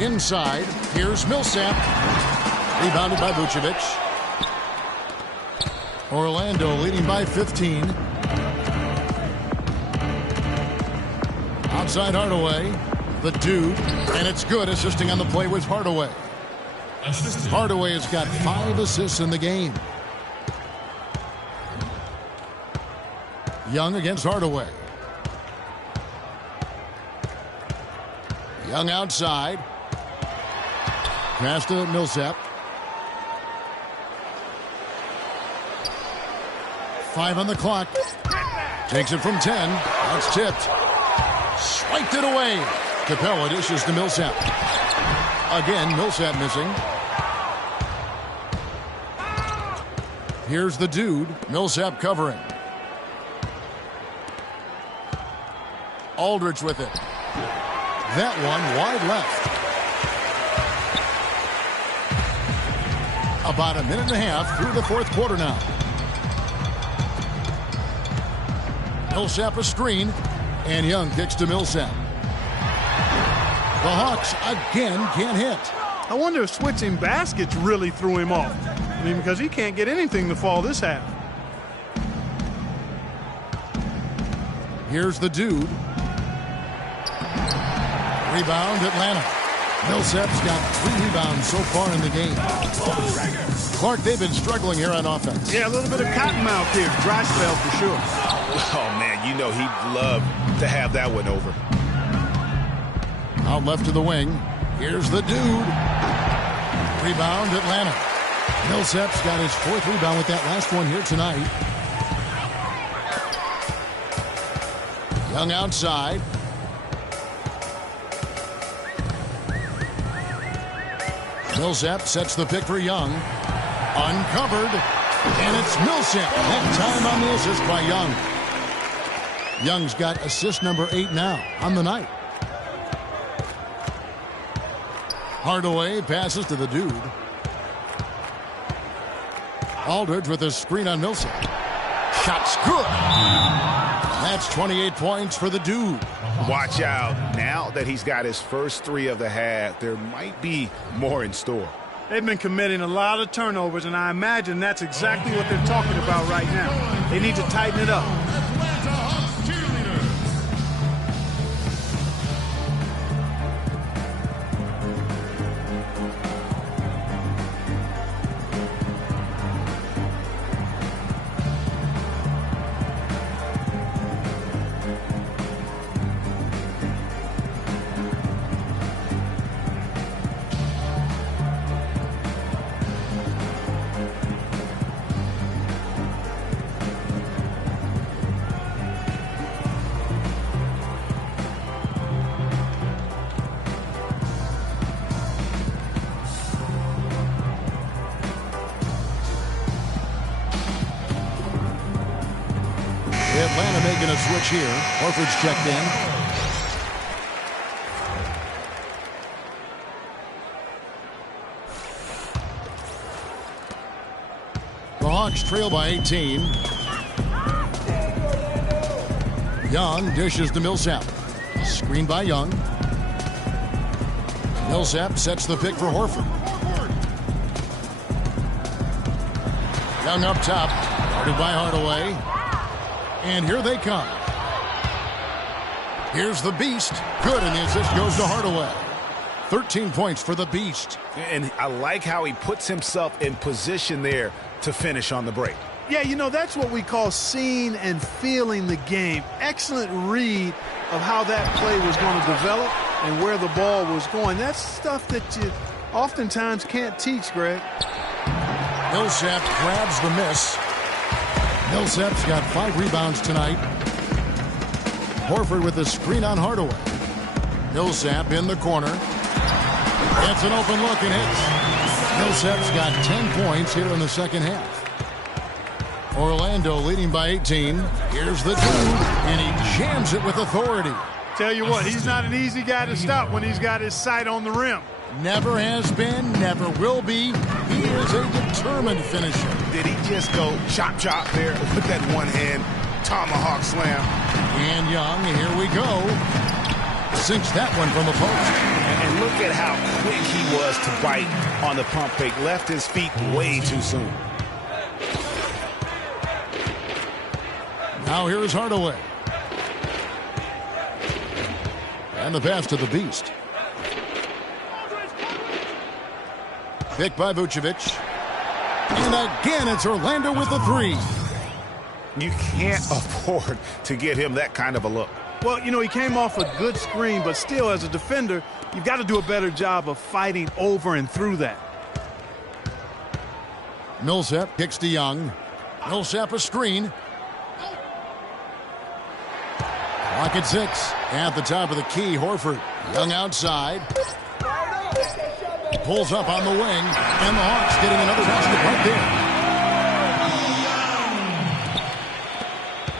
Inside, here's Millsap. Rebounded by Vucevic. Orlando leading by 15. Outside Hardaway, the dude, and it's good. Assisting on the play with Hardaway. Hardaway has got 5 assists in the game. Young against Hardaway. Young outside. Pass to Millsap. 5 on the clock. Takes it from 10. That's tipped. Swiped it away. Capella dishes to Millsap. Again, Millsap missing. Here's the dude. Millsap covering. Aldridge with it. That one wide left. About a minute and a half through the fourth quarter now. Millsap a screen, and Young kicks to Millsap. The Hawks again can't hit. I wonder if switching baskets really threw him off. I mean, because he can't get anything to fall this half. Here's the dude. Rebound, Atlanta. Millsap's got 3 rebounds so far in the game. Clark, they've been struggling here on offense. Yeah, a little bit of cottonmouth here. Dry spell for sure. Oh, man, you know he'd love to have that one over. Out left to the wing. Here's the dude. Rebound, Atlanta. Millsap's got his 4th rebound with that last one here tonight. Young outside. Millsap sets the pick for Young. Uncovered. And it's Millsap. That time on the assist by Young. Young's got assist number 8 now on the night. Hardaway passes to the dude. Aldridge with a screen on Millsap. Shot's good. That's 28 points for the dude. Watch out. Now that he's got his first 3 of the half, there might be more in store. They've been committing a lot of turnovers, and I imagine that's exactly what they're talking about right now. They need to tighten it up. Atlanta making a switch here. Horford's checked in. The Hawks trail by 18. Young dishes to Millsap. Screen by Young. Millsap sets the pick for Horford. Young up top. Guarded by Hardaway. And here they come. Here's the Beast. Good, and the assist goes to Hardaway. 13 points for the Beast. And I like how he puts himself in position there to finish on the break. Yeah, you know, that's what we call seeing and feeling the game. Excellent read of how that play was going to develop and where the ball was going. That's stuff that you oftentimes can't teach, Greg. Millsap grabs the miss. Millsap's got 5 rebounds tonight. Horford with a screen on Hardaway. Millsap in the corner. Gets an open look and hits. Millsap's got 10 points here in the second half. Orlando leading by 18. Here's the dude, and he jams it with authority. Tell you what, he's not an easy guy to stop when he's got his sight on the rim. Never has been, never will be. He is a determined finisher. Did he just go chop chop there with that one hand tomahawk slam? And Young, here we go. Sinks that one from the post. And look at how quick he was to bite on the pump fake. Left his feet way too soon. Now here's Hardaway. And the pass to the Beast. Picked by Vucevic. And again, it's Orlando with the 3. You can't afford to get him that kind of a look. Well, you know, he came off a good screen, but still, as a defender, you've got to do a better job of fighting over and through that. Millsap kicks to Young. Millsap a screen. Clock at 6. At the top of the key, Horford. Young outside. Pulls up on the wing. And the Hawks getting another basket right there.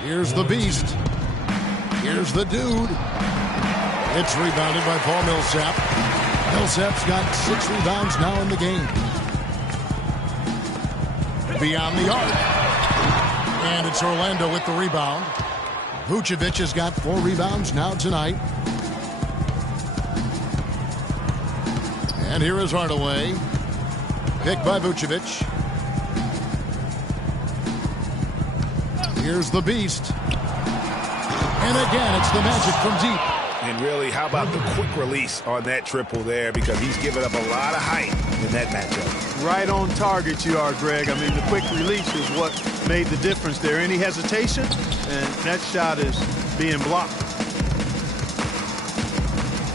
Here's the beast. Here's the dude. It's rebounded by Paul Millsap. Millsap's got 6 rebounds now in the game. Beyond the arc. And it's Orlando with the rebound. Vucevic has got 4 rebounds now tonight. And here is Hardaway. Picked by Vucevic. Here's the beast. And again, it's the Magic from deep. And really, how about the quick release on that triple there? Because he's given up a lot of height in that matchup. Right on target you are, Greg. I mean, the quick release is what made the difference there. Any hesitation, and that shot is being blocked.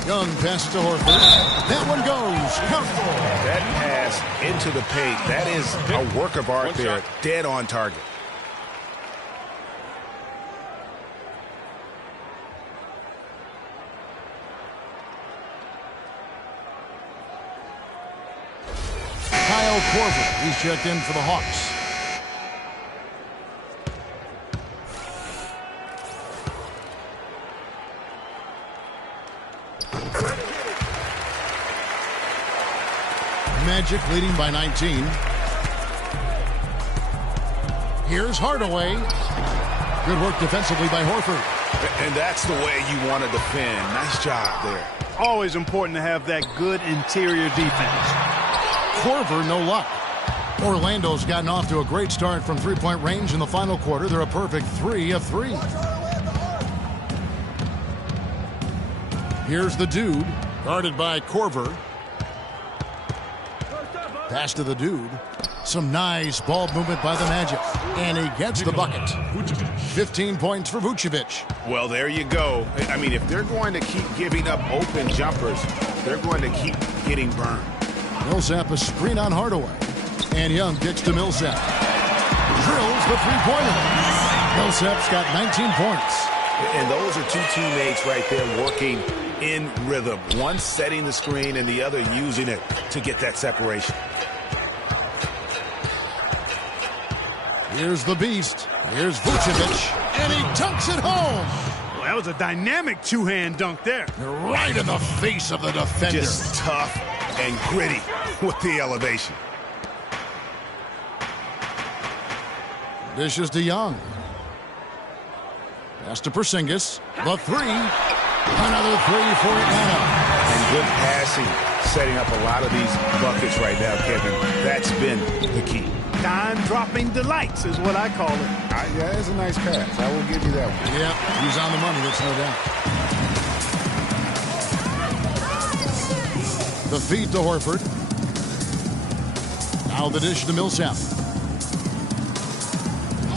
Young passes to Horford. That one goes. That pass into the paint, that is a work of art there. Dead on target. Kyle Korver, he's checked in for the Hawks. Magic leading by 19. Here's Hardaway. Good work defensively by Horford. And that's the way you want to defend. Nice job there. Always important to have that good interior defense. Korver, no luck. Orlando's gotten off to a great start from three-point range in the final quarter. They're a perfect 3 of 3. Here's the dude, guarded by Korver. Pass to the dude. Some nice ball movement by the Magic. And he gets the bucket. 15 points for Vucevic. Well, there you go. I mean, if they're going to keep giving up open jumpers, they're going to keep getting burned. Millsap a screen on Hardaway. And Young kicks to Millsap. Drills the three-pointer. Millsap's got 19 points. And those are two teammates right there working in rhythm. One setting the screen and the other using it to get that separation. Here's the beast. Here's Vucevic. And he dunks it home. Well, that was a dynamic two-hand dunk there. Right in the face of the defender. Just tough and gritty with the elevation. Dishes to Young. Pass to Porzingis. The 3. Another 3 for Atlanta. And good passing, setting up a lot of these buckets right now, Kevin. That's been the key. Time-dropping delights is what I call it. Yeah, it's a nice pass. I will give you that one. Yeah, he's on the money, that's no doubt. The feed to Horford. Now the dish to Millsap.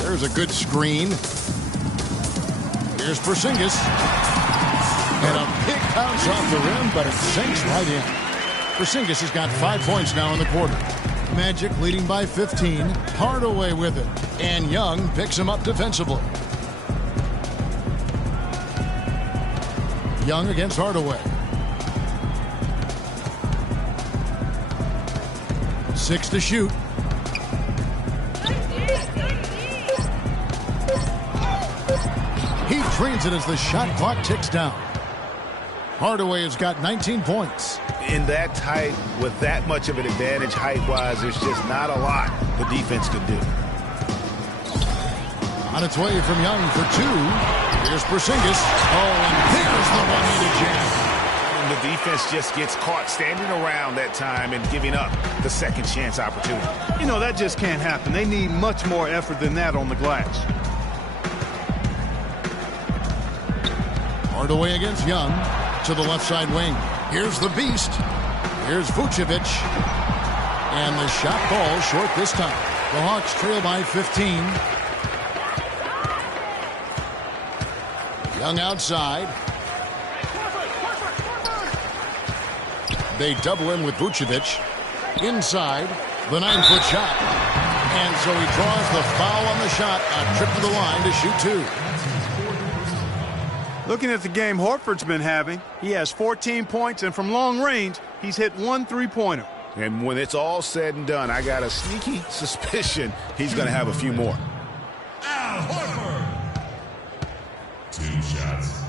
There's a good screen. Here's Porzingis. And a big bounce off the rim, but it sinks right in. Porzingis has got 5 points now in the quarter. Magic leading by 15. Hardaway with it. And Young picks him up defensively. Young against Hardaway. 6 to shoot. He drains it as the shot clock ticks down. Hardaway has got 19 points. In that tight, with that much of an advantage height-wise, there's just not a lot the defense could do. On its way from Young for 2. Here's Porzingis. Oh, and there's the one-handed jam. And the defense just gets caught standing around that time and giving up the second chance opportunity. You know, that just can't happen. They need much more effort than that on the glass. Hardaway against Young to the left side wing. Here's the beast. Here's Vucevic. And the shot falls short this time. The Hawks trail by 15. Young outside. They double him with Vucevic. Inside, the 9-foot shot. And so he draws the foul on the shot. A trip to the line to shoot two. Looking at the game Horford's been having, he has 14 points, and from long range, he's hit 1 3-pointer. And when it's all said and done, I got a sneaky suspicion he's going to have a few more. Al Horford. 2 shots.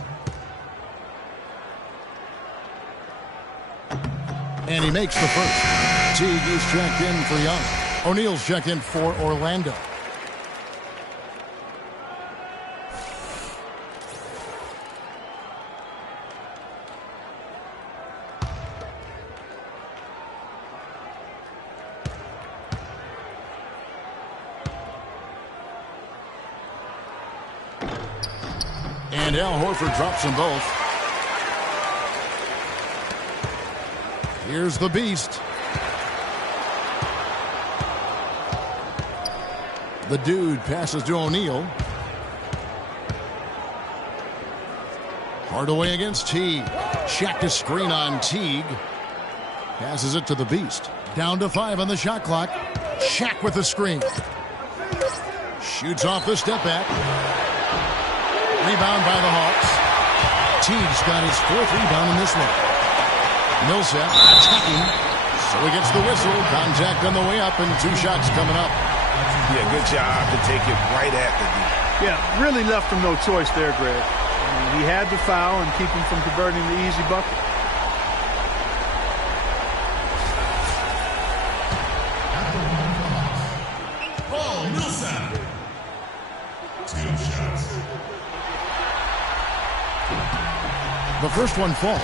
And he makes the first. Teague is checked in for Young. O'Neal's checked in for Orlando. And Al Horford drops them both. Here's the beast. The dude passes to O'Neal. Hardaway against Teague. Shaq to screen on Teague. Passes it to the beast. Down to 5 on the shot clock. Shaq with the screen. Shoots off the step back. Rebound by the Hawks. Teague's got his 4th rebound in this one. Millsap attacking. So he gets the whistle. Contact on the way up and 2 shots coming up. Yeah, good job to take it right at the D. Yeah, really left him no choice there, Greg. I mean, he had to foul and keep him from converting the easy bucket. Paul Millsap. 2 shots. The first one falls.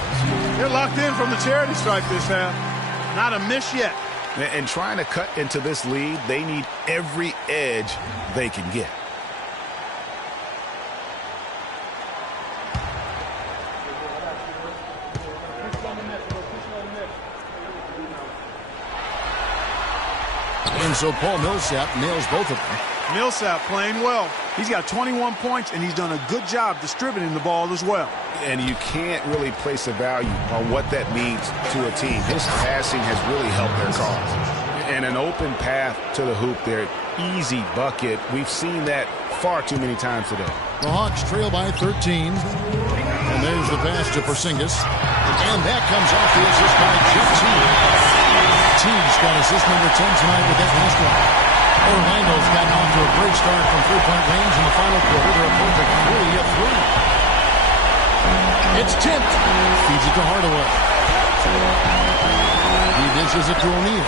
They're locked in from the charity stripe this half. Not a miss yet. And trying to cut into this lead, they need every edge they can get. And so Paul Millsap nails both of them. Millsap playing well. He's got 21 points, and he's done a good job distributing the ball as well. And you can't really place a value on what that means to a team. His passing has really helped their cause. And an open path to the hoop there, easy bucket. We've seen that far too many times today. The Hawks trail by 13. And there's the pass to Porzingis. And that comes off the assist by Jeff Teague. Teague's got assist number 10 tonight with that last one. Orlando's gotten off to a great start from 3-point range in the final quarter. They're a perfect 3 of 3. It's tipped. Feeds it to Hardaway. He dishes it to O'Neal.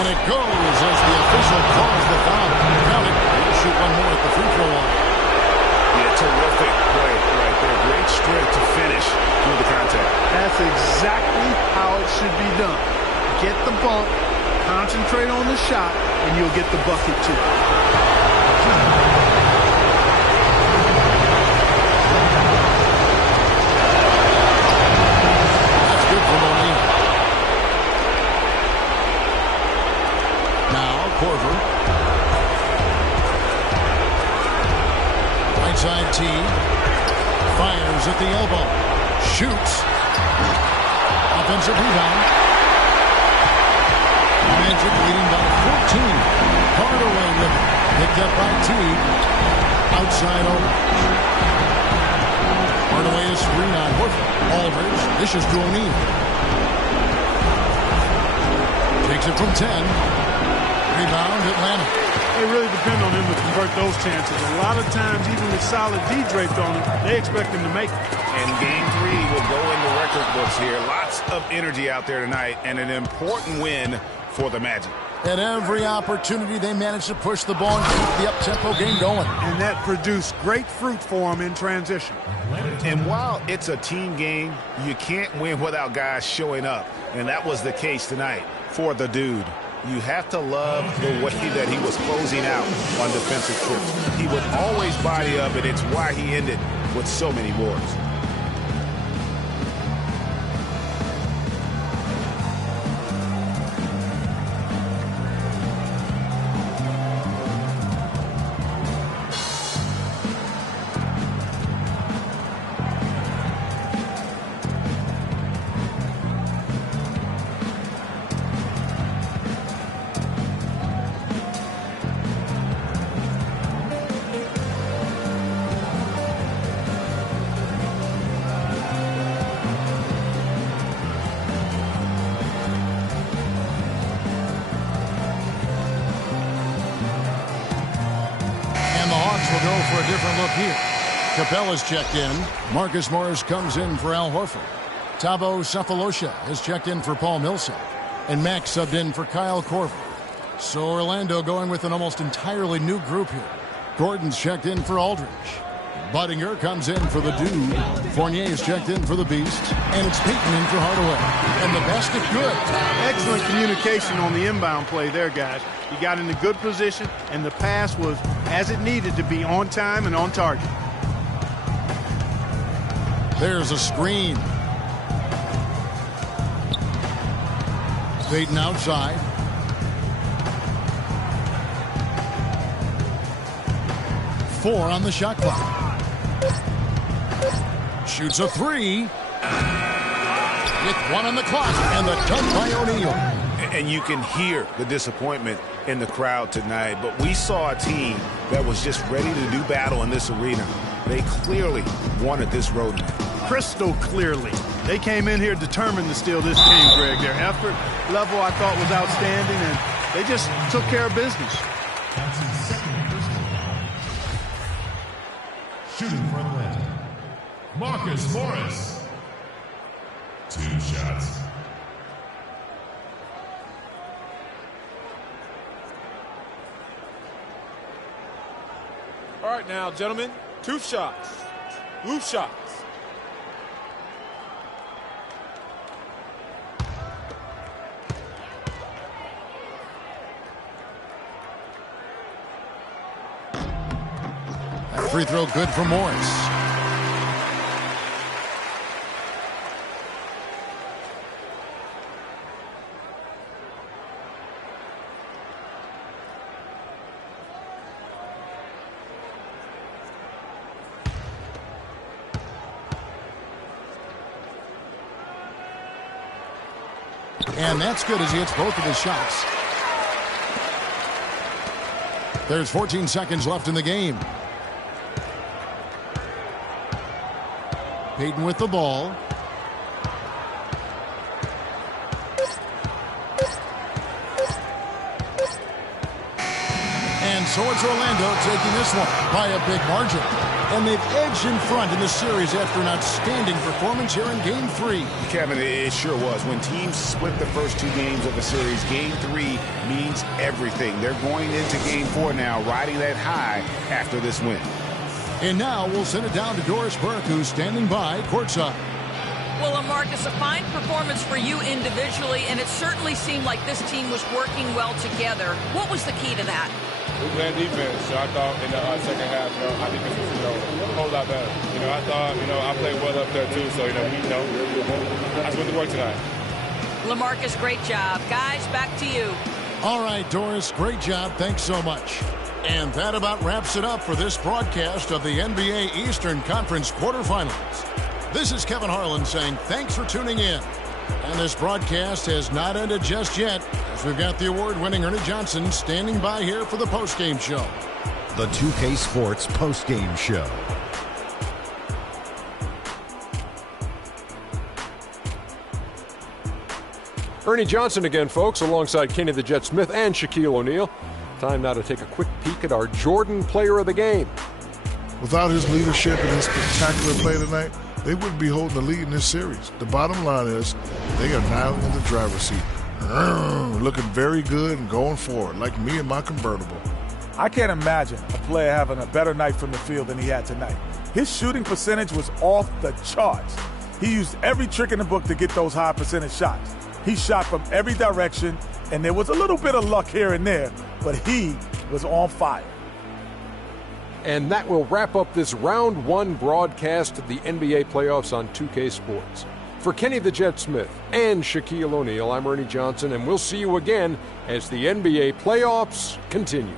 And it goes as the official calls the foul. Count it. He'll shoot one more at the free throw line. Yeah, terrific play right there. Great strength to finish through the contact. That's exactly how it should be done. Get the bump, concentrate on the shot, and you'll get the bucket too. That's good for O'Neal. Now, Korver. Right side Teague. Fires at the elbow. Shoots. Offensive rebound. Magic leading by 14. Hardaway with it. Picked up by Teague. Outside over. Hardaway is screen on Horford. Aldridge dishes to O'Neal. Takes it from 10. Rebound Atlanta. They really depend on him to convert those chances. A lot of times, even with solid D draped on him, they expect him to make it. And Game 3 will go in the record books here. Lots of energy out there tonight and an important win for the Magic. At every opportunity, they managed to push the ball and keep the up-tempo game going. And that produced great fruit for him in transition. And while it's a team game, you can't win without guys showing up. And that was the case tonight for the dude. You have to love the way that he was closing out on defensive trips. He would always body up, and it's why he ended with so many boards. Bucks will go for a different look here. Capella's checked in. Marcus Morris comes in for Al Horford. Thabo Sefolosha has checked in for Paul Millsap. And Max subbed in for Kyle Korver. So Orlando going with an almost entirely new group here. Gordon's checked in for Aldridge. Budinger comes in for the Dude. Fournier's checked in for the Beast. And it's Peyton in for Hardaway. And the basket good. Excellent communication on the inbound play there, guys. He got in a good position, and the pass was as it needed to be, on time and on target. There's a screen. Peyton outside. Four on the shot clock. Shoots a three. With one on the clock, and the dunk by O'Neal. And you can hear the disappointment in the crowd tonight. But we saw a team that was just ready to do battle in this arena. They clearly wanted this road match. Crystal clearly. They came in here determined to steal this game, Greg. Their effort level, I thought, was outstanding, and they just took care of business. Shooting for Atlanta, Marcus Morris. 2 shots. All right now, gentlemen, 2 shots. Blue shots. That free throw good for Morris. And that's good as he hits both of his shots. There's 14 seconds left in the game. Peyton with the ball. And so it's Orlando taking this one by a big margin. And they've edged in front in the series after an outstanding performance here in Game 3. Kevin, it sure was. When teams split the first 2 games of the series, Game 3 means everything. They're going into Game 4 now, riding that high after this win. And now we'll send it down to Doris Burke, who's standing by courtside. Well, Marcus, a fine performance for you individually, and it certainly seemed like this team was working well together. What was the key to that? We played defense. So I thought in the second half, I think this was, a whole lot better. I thought, I played well up there too. So, I just went to work tonight. LaMarcus, great job. Guys, back to you. All right, Doris, great job. Thanks so much. And that about wraps it up for this broadcast of the NBA Eastern Conference quarterfinals. This is Kevin Harlan saying thanks for tuning in. And this broadcast has not ended just yet, as we've got the award-winning Ernie Johnson standing by here for the postgame show. The 2K Sports postgame show. Ernie Johnson again, folks, alongside Kenny the Jet Smith and Shaquille O'Neal. Time now to take a quick peek at our Jordan Player of the Game. Without his leadership and his spectacular play tonight, they wouldn't be holding the lead in this series. The bottom line is they are now in the driver's seat. Looking very good and going forward, like me and my convertible. I can't imagine a player having a better night from the field than he had tonight. His shooting percentage was off the charts. He used every trick in the book to get those high percentage shots. He shot from every direction, and there was a little bit of luck here and there, but he was on fire. And that will wrap up this Round 1 broadcast of the NBA playoffs on 2K Sports. For Kenny the Jet Smith and Shaquille O'Neal, I'm Ernie Johnson, and we'll see you again as the NBA playoffs continue.